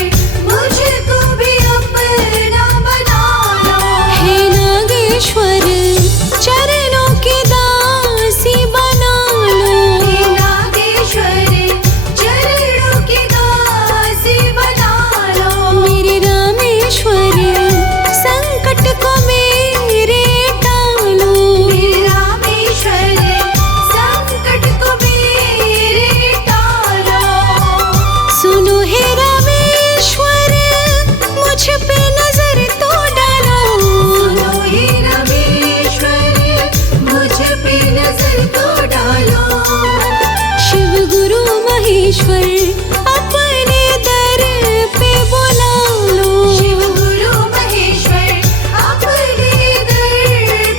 मुझको भी अपना बना लो। हे नागेश्वर चरणों की दासी बना लो। हे नागेश्वर चरणों की दासी बना लो। मेरे रामेश्वर संकट को मेरे टालो। मेरे रामेश्वर संकट को मेरे टालो। सुनो हे रामेश्वर मुझ पे नजर तो डालो। सुनो हे रामेश्वर मुझ पे नजर तो डालो। शिव गुरु महेश्वर अपने दर पे बुला लो। शिव गुरु महेश्वर अपने दर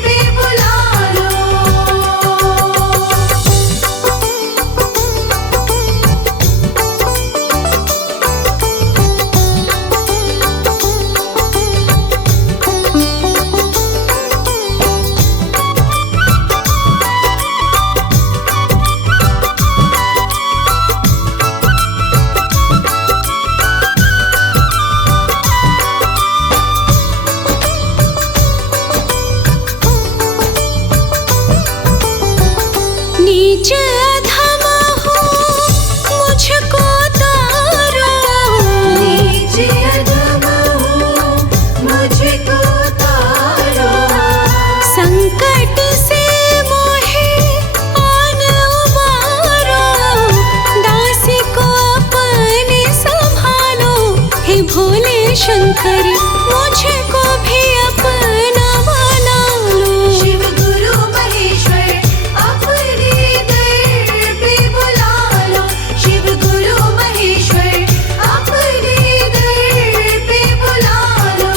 पे बुला लो। नीचे अधमा हूँ मुझको तारो। नीचे अधमा हूँ मुझको तारो। संकट से मोहे आन उबारो। दासी को अपने संभालो। हे भोले शंकर मुझको भी अपना बना लो। शिव गुरु महेश्वर अपने दर पे बुला लो। शिव गुरु महेश्वर अपने दर पे बुला लो।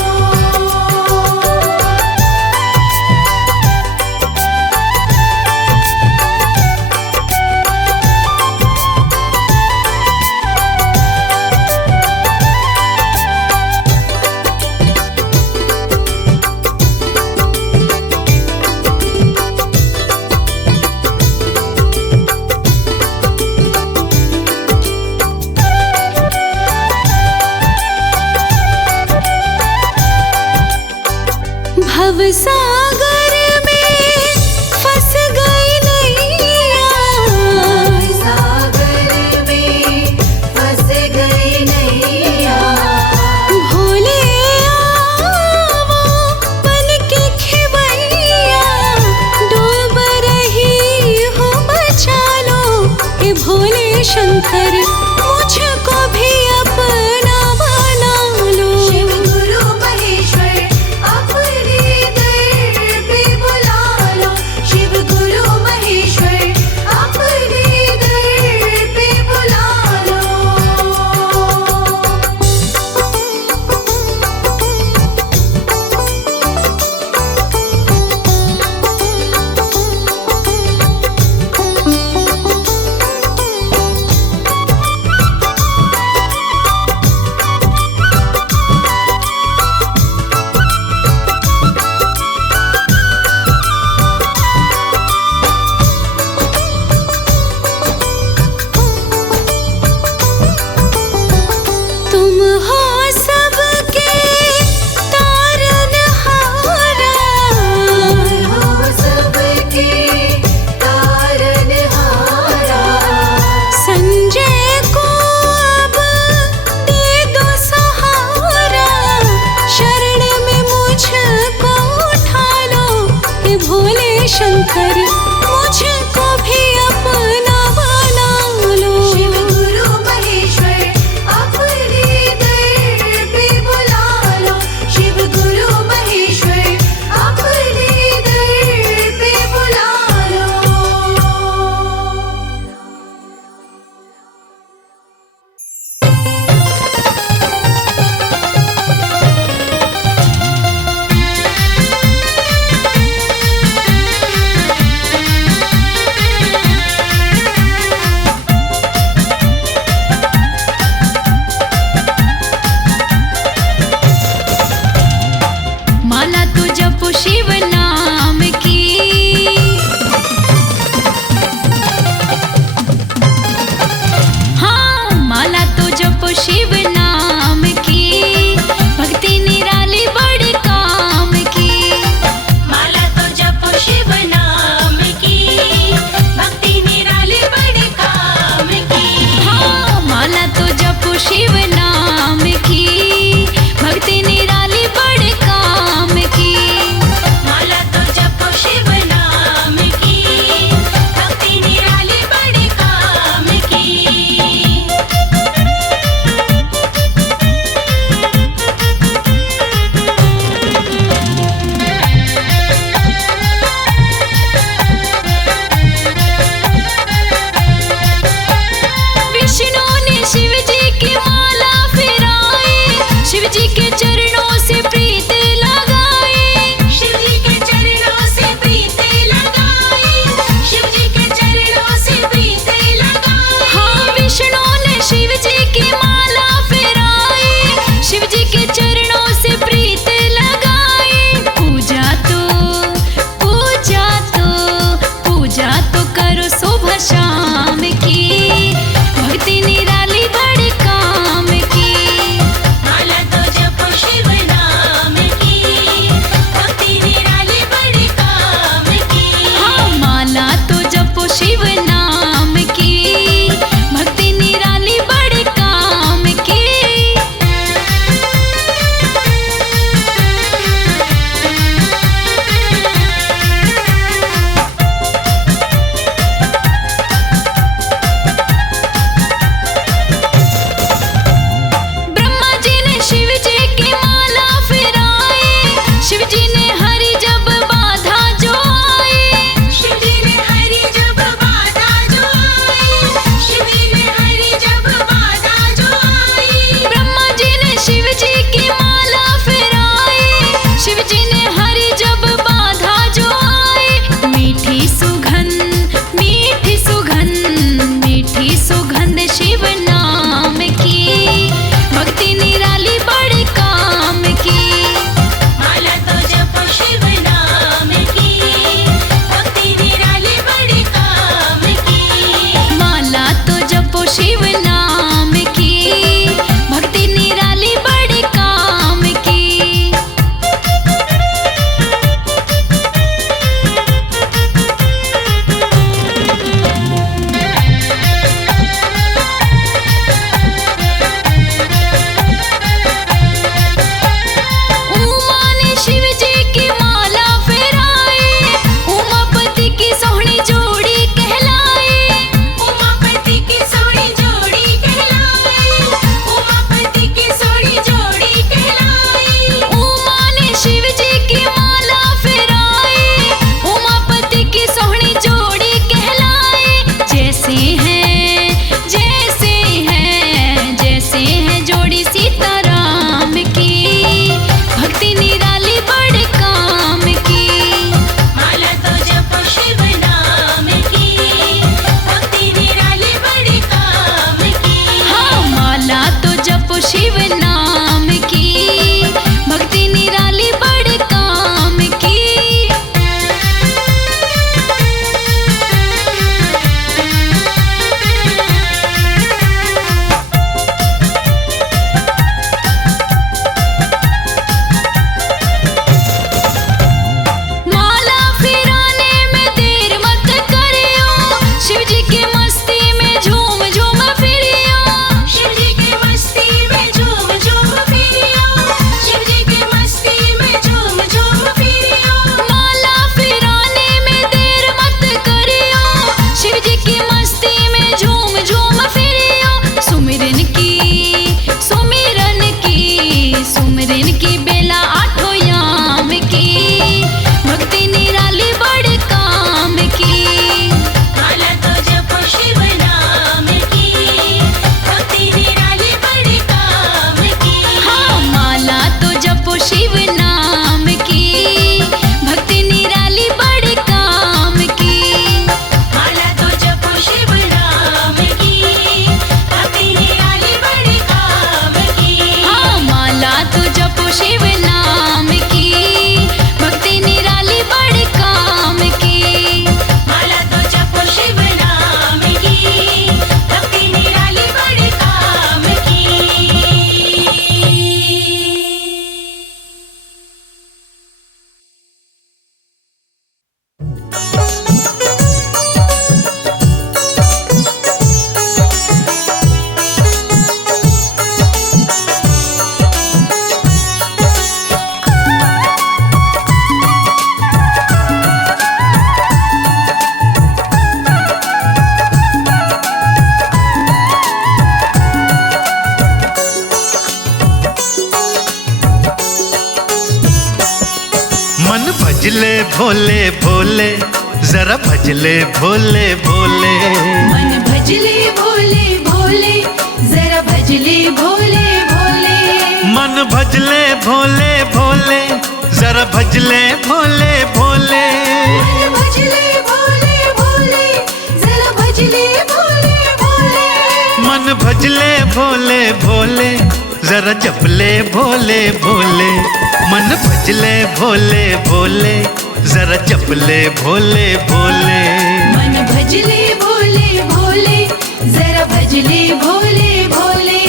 भव सागर में फंस गई नैया। सागर में फंस गई नैया। भोले आवो बन के खेवैया। डूब रही हूँ बचा लो। हे भोले शंकर मुझको भी अपना बना लो। शिव गुरु महेश्वर अपने दर पे बुला लो। शिव गुरु महेश्वर अपने दर पे बुला लो। तुम हो सबके तारनहारा। हो सबके तारनहारा। संजय को अब दे दो सहारा। शरण में मुझको उठा लो। हे भोले शंकर मुझको भी अपना बना लो। शिव गुरु महेश्वर अपने दर पे बुला लो। शिव गुरु महेश्वर अपने दर पे बुला लो। जी के चरणों से प्रीत लगाए, शिव जी के चरणों से प्रीत लगाई, शिव जी के चरणों से प्रीत लगाई। हाँ विष्णु ने शिव जी की माला फेराई, शिव जी के चरणों से प्रीत लगाए। पूजा तो करो सुबह शाम की, भक्ति निराली बड़े काम की। माला तो जपो शिव नाम की, भक्ति निराली बड़े काम की। हाँ माला तो जपो शिव नाम की, भक्ति निराली बड़े काम की। ब्रह्मा जी ने शिव जी की माला फेराई, शिव जी ने हरि जब बाधा जो आई, शिव जी ने हरि जब बाधा जो आई, शिव जी ने हरि जब बाधा जो आई। ब्रह्मा जी ने शिव जी की माला फेराई, शिव जी ने हरि जब बाधा जो आई। मीठी सुगंध, मीठी सुगंध, मीठी सुगंध शिव नाम की, भक्ति निराली बड़े काम की। माला तो जपो शिव नाम की, भक्ति निराली बड़े काम की। माला तो जपो शिव नाम की, भक्ति निराली बड़े काम की। उमा ने शिव जी की माला फेराई, उमापति की सोहनी जोड़ी कहलाई। उमापति की सोहनी जोड़ी कहलाई, उमापति की सोहनी जोड़ी कहलाई। उमा ने शिव जी की माला फेराई, उमापति की सोहनी जोड़ी कहलाई। जैसे हैं, जैसे हैं, जैसे हैं जोड़ी सीताराम की, भक्ति निराली बड़े काम की। माला तो जपो शिव नाम की, भक्ति निराली बड़े काम की। हाँ माला तो जपो शिव नाम की, भक्ति निराली बड़े काम की। माला फिराने में देर मत करियो, शिव जी की मस्ती में झूम झूम फिरियो। शिव जी की मस्ती में झूम झूम फिरियो, शिव जी की मस्ती में झूम झूम फिरियो। माला फिराने में देर मत करियो, शिव जी की मस्ती में झूम झूम फिरियो। सुमिरन की, सुमिरन की, सुमिरन की बेला आठों याम की, भक्ति निराली बड़े काम की। माला तो जपो शिव नाम की, भक्ति निराली बड़े काम की। हाँ माला तो जपो शिव नाम की, भक्ति निराली बड़े काम की। माला तो जपो शिव नाम की, भक्ति निराली बड़े काम की। हाँ माला तो जपो शिव नाम की, भक्ति निराली बड़े काम की। माला तो जपो शिव नाम की, भक्ति निराली बड़े काम की। मन भजले भोले भोले, जरा भजले भोले भोले। मन भजले भोले भोले, जरा भजले भोले भोले। मन भजले भोले भोले, जरा भजले भोले भोले। मन भजले भोले भोले, जरा भजले भोले भोले। मन भजले भोले भोले, जरा जपले भोले भोले। मन भजले भोले भोले, जरा जपले भोले भोले। मन भजले भोले भोले, जरा भजले भोले भोले।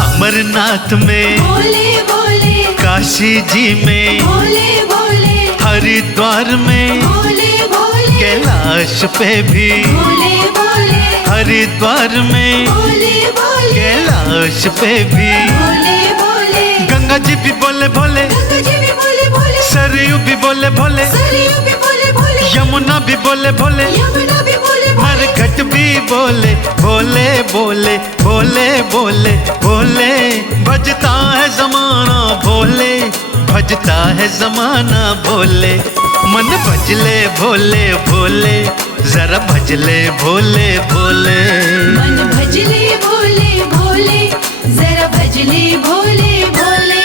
अमरनाथ में, भोले भोले, काशी जी में, भोले भोले, हरिद्वार में, भोले भोले, कैलाश पे भी, भोले भोले, हरिद्वार में, भोले भोले, कैलाश पे भी। भोले भोले, गंगा जी भी बोले भोले, गंगा जी भी बोले भोले, सरयू भी बोले भोले, सरयू भी बोले भोले, यमुना भी बोले भोले, यमुना भी बोले भोले। मरघट भी बोले भोले भोले भोले भोले भोले। भजता है जमाना भोले, भजता है जमाना भोले। मन भजले भोले भोले, जरा भजले भोले भोले। मन भजले भोले भोले, जरा भजले भोले भोले।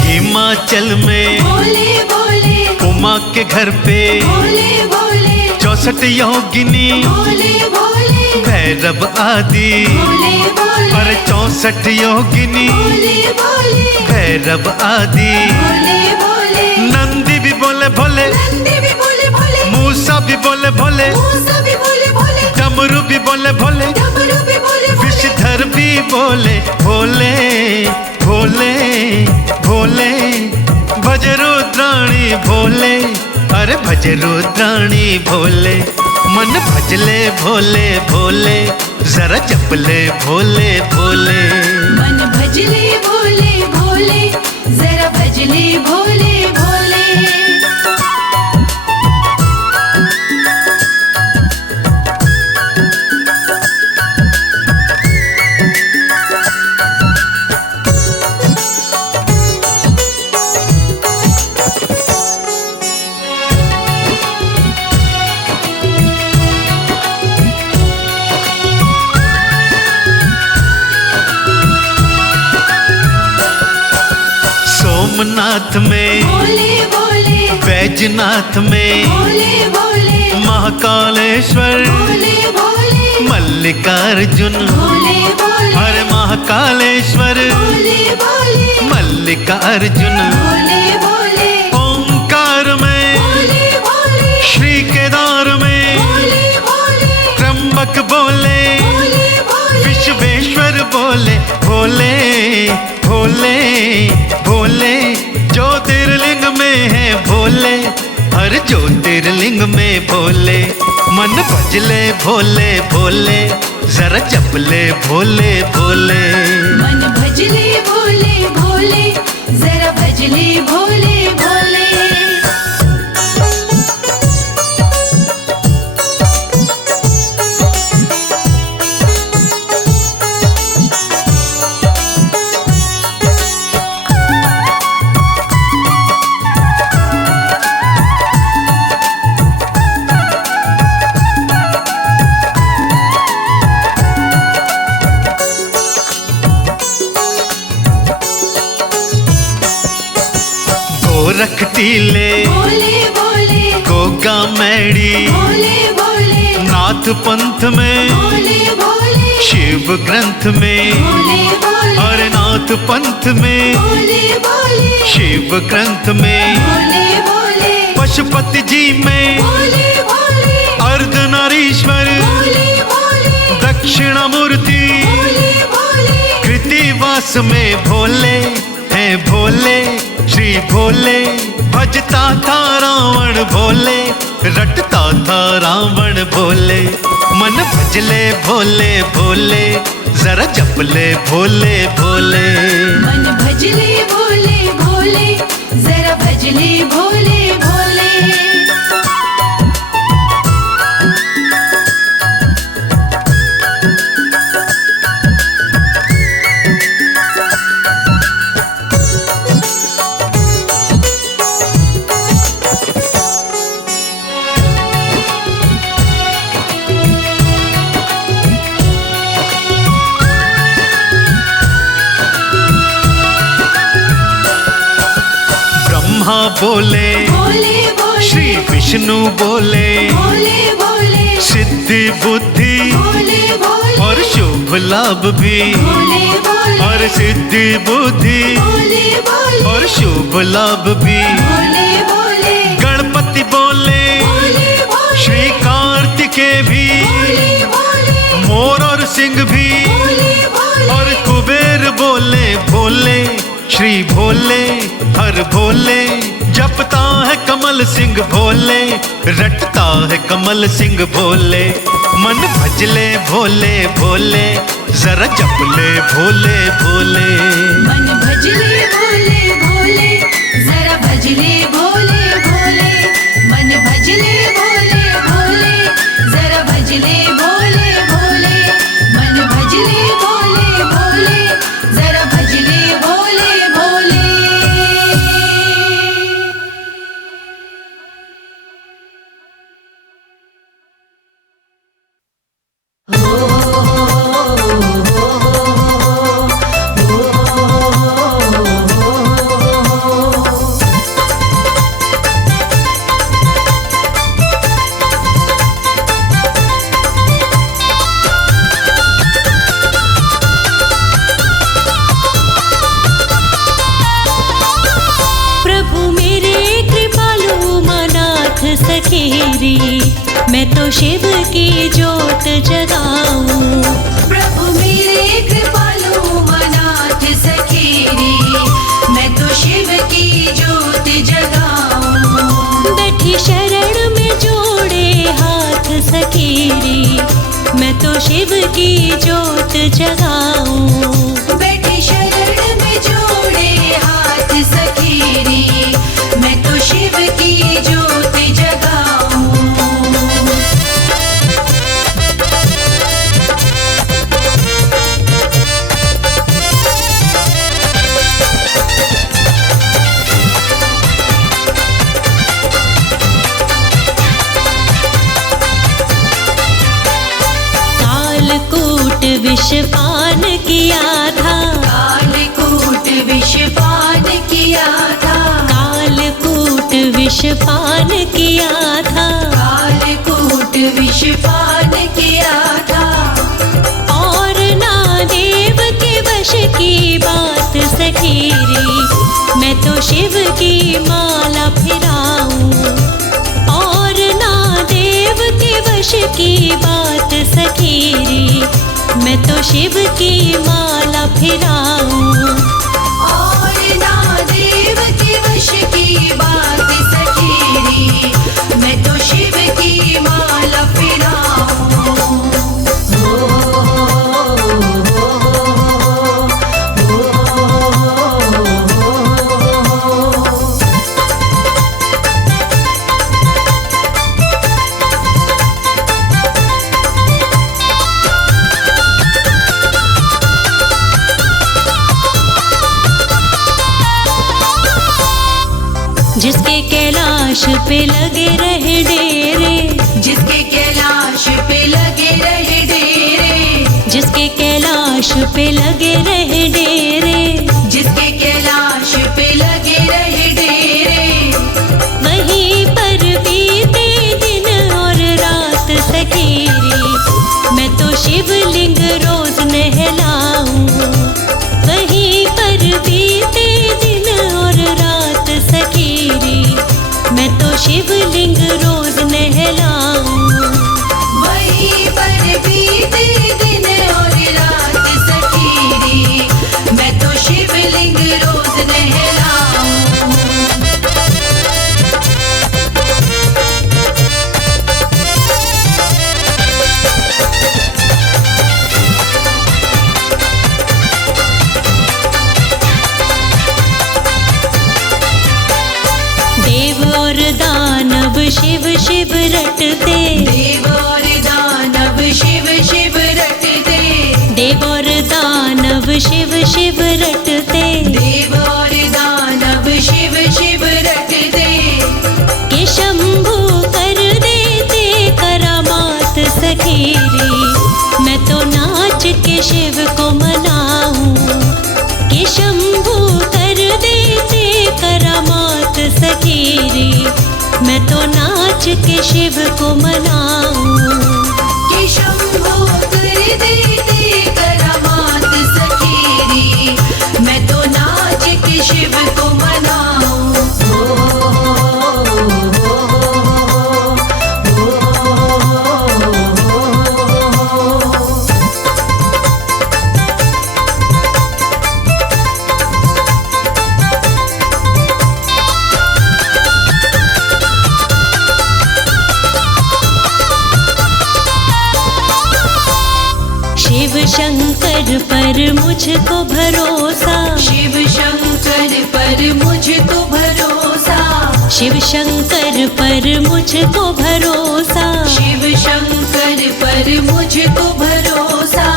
हिमाचल में, भोले भोले, उमा के घर पे, भोले भोले, 64 योगिनी, भोले भोले, भैरव आदि। भोले भोले, अरे 64 योगिनी, भोले भोले, भैरव आदि। भोले भोले, नंदी भी बोले भोले, नंदी भी बोले भोले, मूसा भी बोले भोले, मूसा भी बोले भोले, डमरू भी बोले भोले, डमरू भी बोले भोले। विषधर भी बोले भोले भोले भोले। भज रुद्राणी भोले, अरे भज रुद्राणी भोले। मन भजले भोले भोले, जरा जपले भोले भोले। मन भजले भोले भोले, जरा भजले भोले भोले। सोमनाथ में, भोले भोले, बैजनाथ में, भोले भोले, महाकालेश्वर, भोले भोले, मल्लिकार्जुन। भोले भोले, अरे महाकालेश्वर, भोले भोले, मल्लिकार्जुन। भोले भोले, ओंकार में, भोले भोले, श्री केदार में, भोले भोले, त्र्यंबक बोले, भोले भोले, विश्वेश्वर बोले भोले भोले भोले। ज्योतिर्लिंग में है भोले, हर ज्योतिर्लिंग में भोले। मन भजले भोले भोले, जरा जपले भोले भोले। मन भजले भोले भोले, जरा भजले भोले भोले। गोरख टीले, भोले भोले, गोगा मैड़ी, भोले भोले, नाथ पंथ में, भोले भोले, शिव ग्रंथ में, भोले भोले, और नाथ पंथ में, भोले भोले, शिव ग्रंथ में। भोले में भोले भोले अर्धनारीश्वर भोले भोले दक्षिणामूर्ति भोले भोले कृतिवास में भोले हैं भोले श्री भोले। भजता था रावण भोले, रटता था रावण भोले। मन भजले भोले भोले, जरा जपले भोले भोले। मन भजले भोले भोले, जरा भजले भोले भोले। ब्रह्मा बोले भोले भोले श्री विष्णु बोले, भोले भोले सिद्धि बुद्धि भोले भोले और शुभ लाभ भी। भोले भोले और सिद्धि बुद्धि भोले भोले और शुभ लाभ भी। भोले भोले गणपति बोले भोले भोले श्री कार्तिकेय भी, भोले भोले मोर और सिंह भी। भोले भोले और कुबेर बोले भोले श्री भोले हर भोले। जपता है कमल सिंह भोले, रटता है कमल सिंह भोले। मन भजले भोले भोले, जरा जपले भोले भोले। मन भजले भोले भोले, जरा भजले भोले भोले। मन भजले भोले भोले, जरा भजले भोले भोले। मन भजले भोले भोले, जरा भजले भोले भोले। प्रभु मेरे कृपालु मनाथ सखेरी, मैं तो शिव की जोत जगाऊं। प्रभु मेरे कृपालु मनाथ सखेरी, मैं तो शिव की जोत जगाऊं। बैठी शरण में जोड़े हाथ सखेरी, मैं तो शिव की जोत जगाऊं। बैठी शरण में जोड़े हाथ सखेरी, मैं तो शिव की जोत जगाऊं। कालकूट विषपान किया था, कालकूट विषपान किया था, कालकूट विषपान किया था। कालकूट विषपान किया था। और ना देव के वश की बात सखेरी, मैं तो शिव की माला फिराऊं। और ना देव के वश की बात सखेरी, मैं तो शिव की माला फिराऊं। और ना देव के वश की बात सखेरी, मैं तो शिव की माला फिराऊं। जिसके कैलाश पे लगे रहे डेरे, जिसके कैलाश पे लगे रहे डेरे, जिसके कैलाश पे लगे रहे डेरे, जिसके कैलाश पे लगे रहे डेरे। वहीं पर बीते दिन और रात सखेरी, मैं तो शिवलिंग रोज नहलाऊं। वहीं पर बीते दिन और रात सखेरी, मैं मैं तो शिवलिंग रोज नहलाऊं। वहीं पर बीते दिन और रात सखीरी, मैं तो शिवलिंग रोज नहलाऊं। देव और दानव शिव शिव रटते, देव और दानव शिव शिव रटते, देव और दानव शिव शिव रटते, देव और दानव शिव शिव रटते। कि शंभू कर देते करामात सखीरी, मैं तो नाच के शिव को मनाऊं। कि शंभू कर देते करामात सखीरी, मैं तो नाच के शिव को मनाऊं। कि शंभू कर देते करामात सखीरी, मैं तो नाच के शिव को मनाऊं। शिव शंकर पर मुझको भरोसा, शिव शंकर पर मुझको भरोसा, शिव शंकर पर मुझको भरोसा, शिव शंकर पर मुझको भरोसा।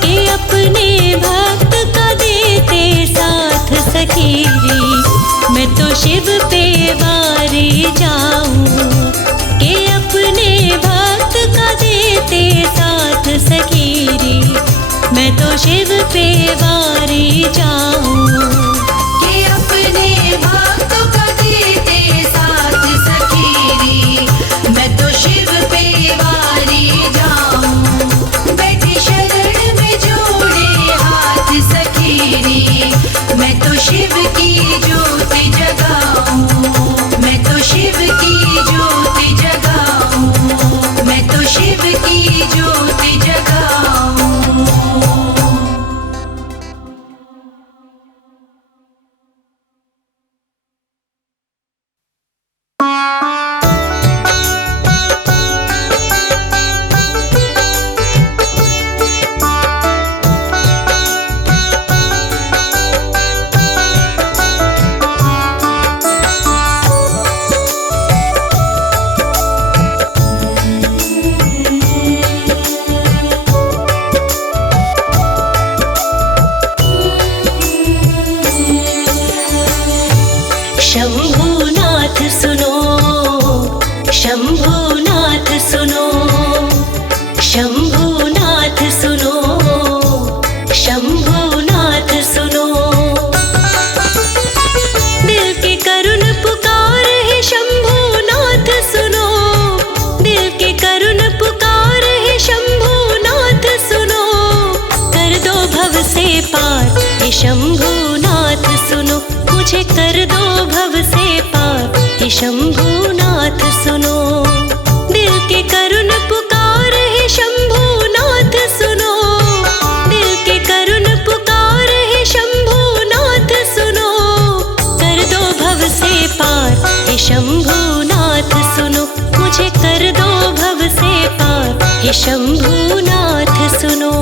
कि अपने भक्त का देते साथ सखीरी, मैं तो शिव पे वारी जाऊं। कि अपने भक्त का देते साथ सखीरी, मैं तो शिव पे वारी जाऊं। कि अपने भक्तों का देते साथ सखीरी, मैं तो शिव पे वारी जाऊं। बैठे शरण में जोड़े हाथ सखीरी, मैं तो शिव की ज्योति जगाऊं। मैं तो शिव की ज्योति जगाऊं। मैं तो शिव की ज्योति जगाऊं। शंभुनाथ सुनो, शंभुनाथ सुनो, शंभुनाथ सुनो, शंभुनाथ सुनो। दिल की करुण पुकार है शंभुनाथ सुनो, दिल की करुण पुकार है शंभुनाथ सुनो। कर दो भव से पार हे शंभुनाथ सुनो, मुझे कर दो भव से पार हे शंभुनाथ सुनो। दिल की करुण पुकार है शंभुनाथ सुनो, दिल की करुण पुकार है शंभुनाथ सुनो। कर दो भव से पार हे शंभुनाथ सुनो, मुझे कर दो भव से पार हे शंभुनाथ सुनो।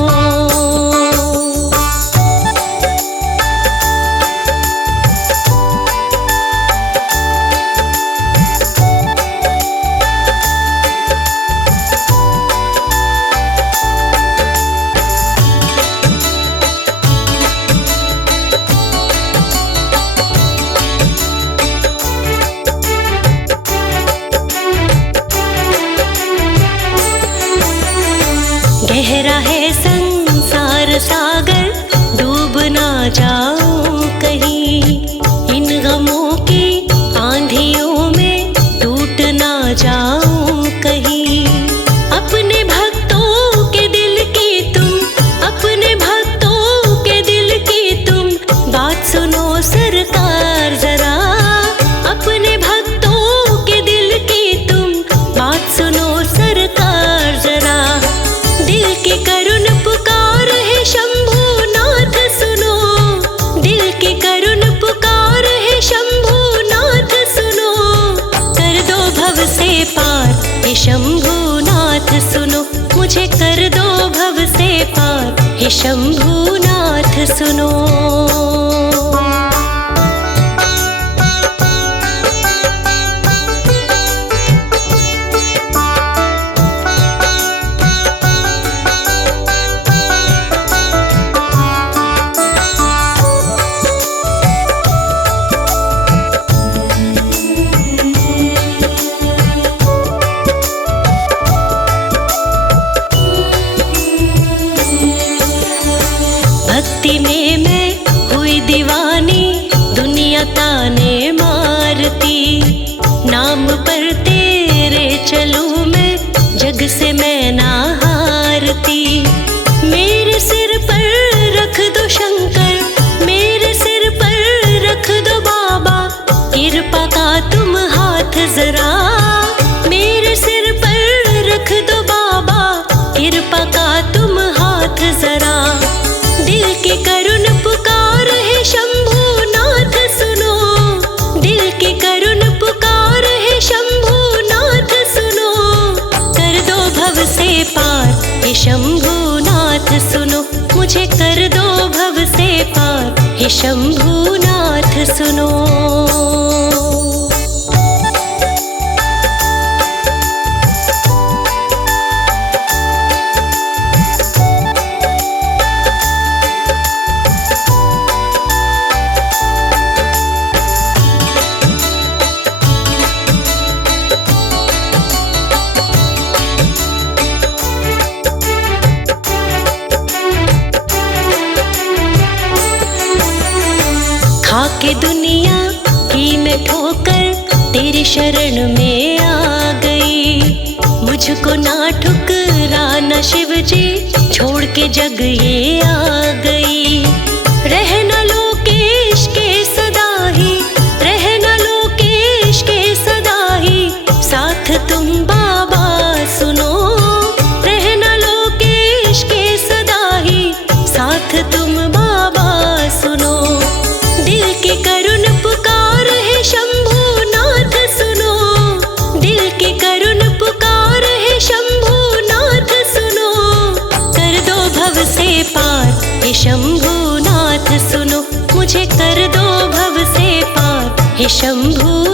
शंभूनाथ सुनो, मुझे कर दो भव से पार, हे शंभूनाथ सुनो। भक्ति में मैं हुई दीवानी, दुनिया ताने मारती, नाम पर तेरे चलूं मैं, जग से मैं ना हारती। मेरे सिर पर रख दो शंकर, मेरे सिर पर रख दो बाबा, कृपा का तुम हाथ जरा, मेरे सिर पर रख दो बाबा, कृपा का तुम हाथ जरा। दिल की करुण पुकार है शंभूनाथ सुनो, दिल की करुण पुकार है शंभूनाथ सुनो, कर दो भव से पार, हे शंभूनाथ सुनो, मुझे कर दो भव से पार, हे शंभूनाथ सुनो। खाके दुनिया की मैं ठोकर, तेरी शरण में आ गई, मुझको ना ठुकराना शिव जी, छोड़ के जग ये आ गई। रहना लोकेश के सदा ही, रहना लोकेश के सदा ही, साथ तुम बाबा सुनो, रहना लोकेश के सदा ही, साथ तुम बाबा सुनो। दिल की करुण पुकार है शंभूनाथ सुनो, दिल की करुण पुकार है शंभूनाथ सुनो, कर दो भव से पार, हे शंभूनाथ सुनो, मुझे कर दो भव से पार, हे शंभू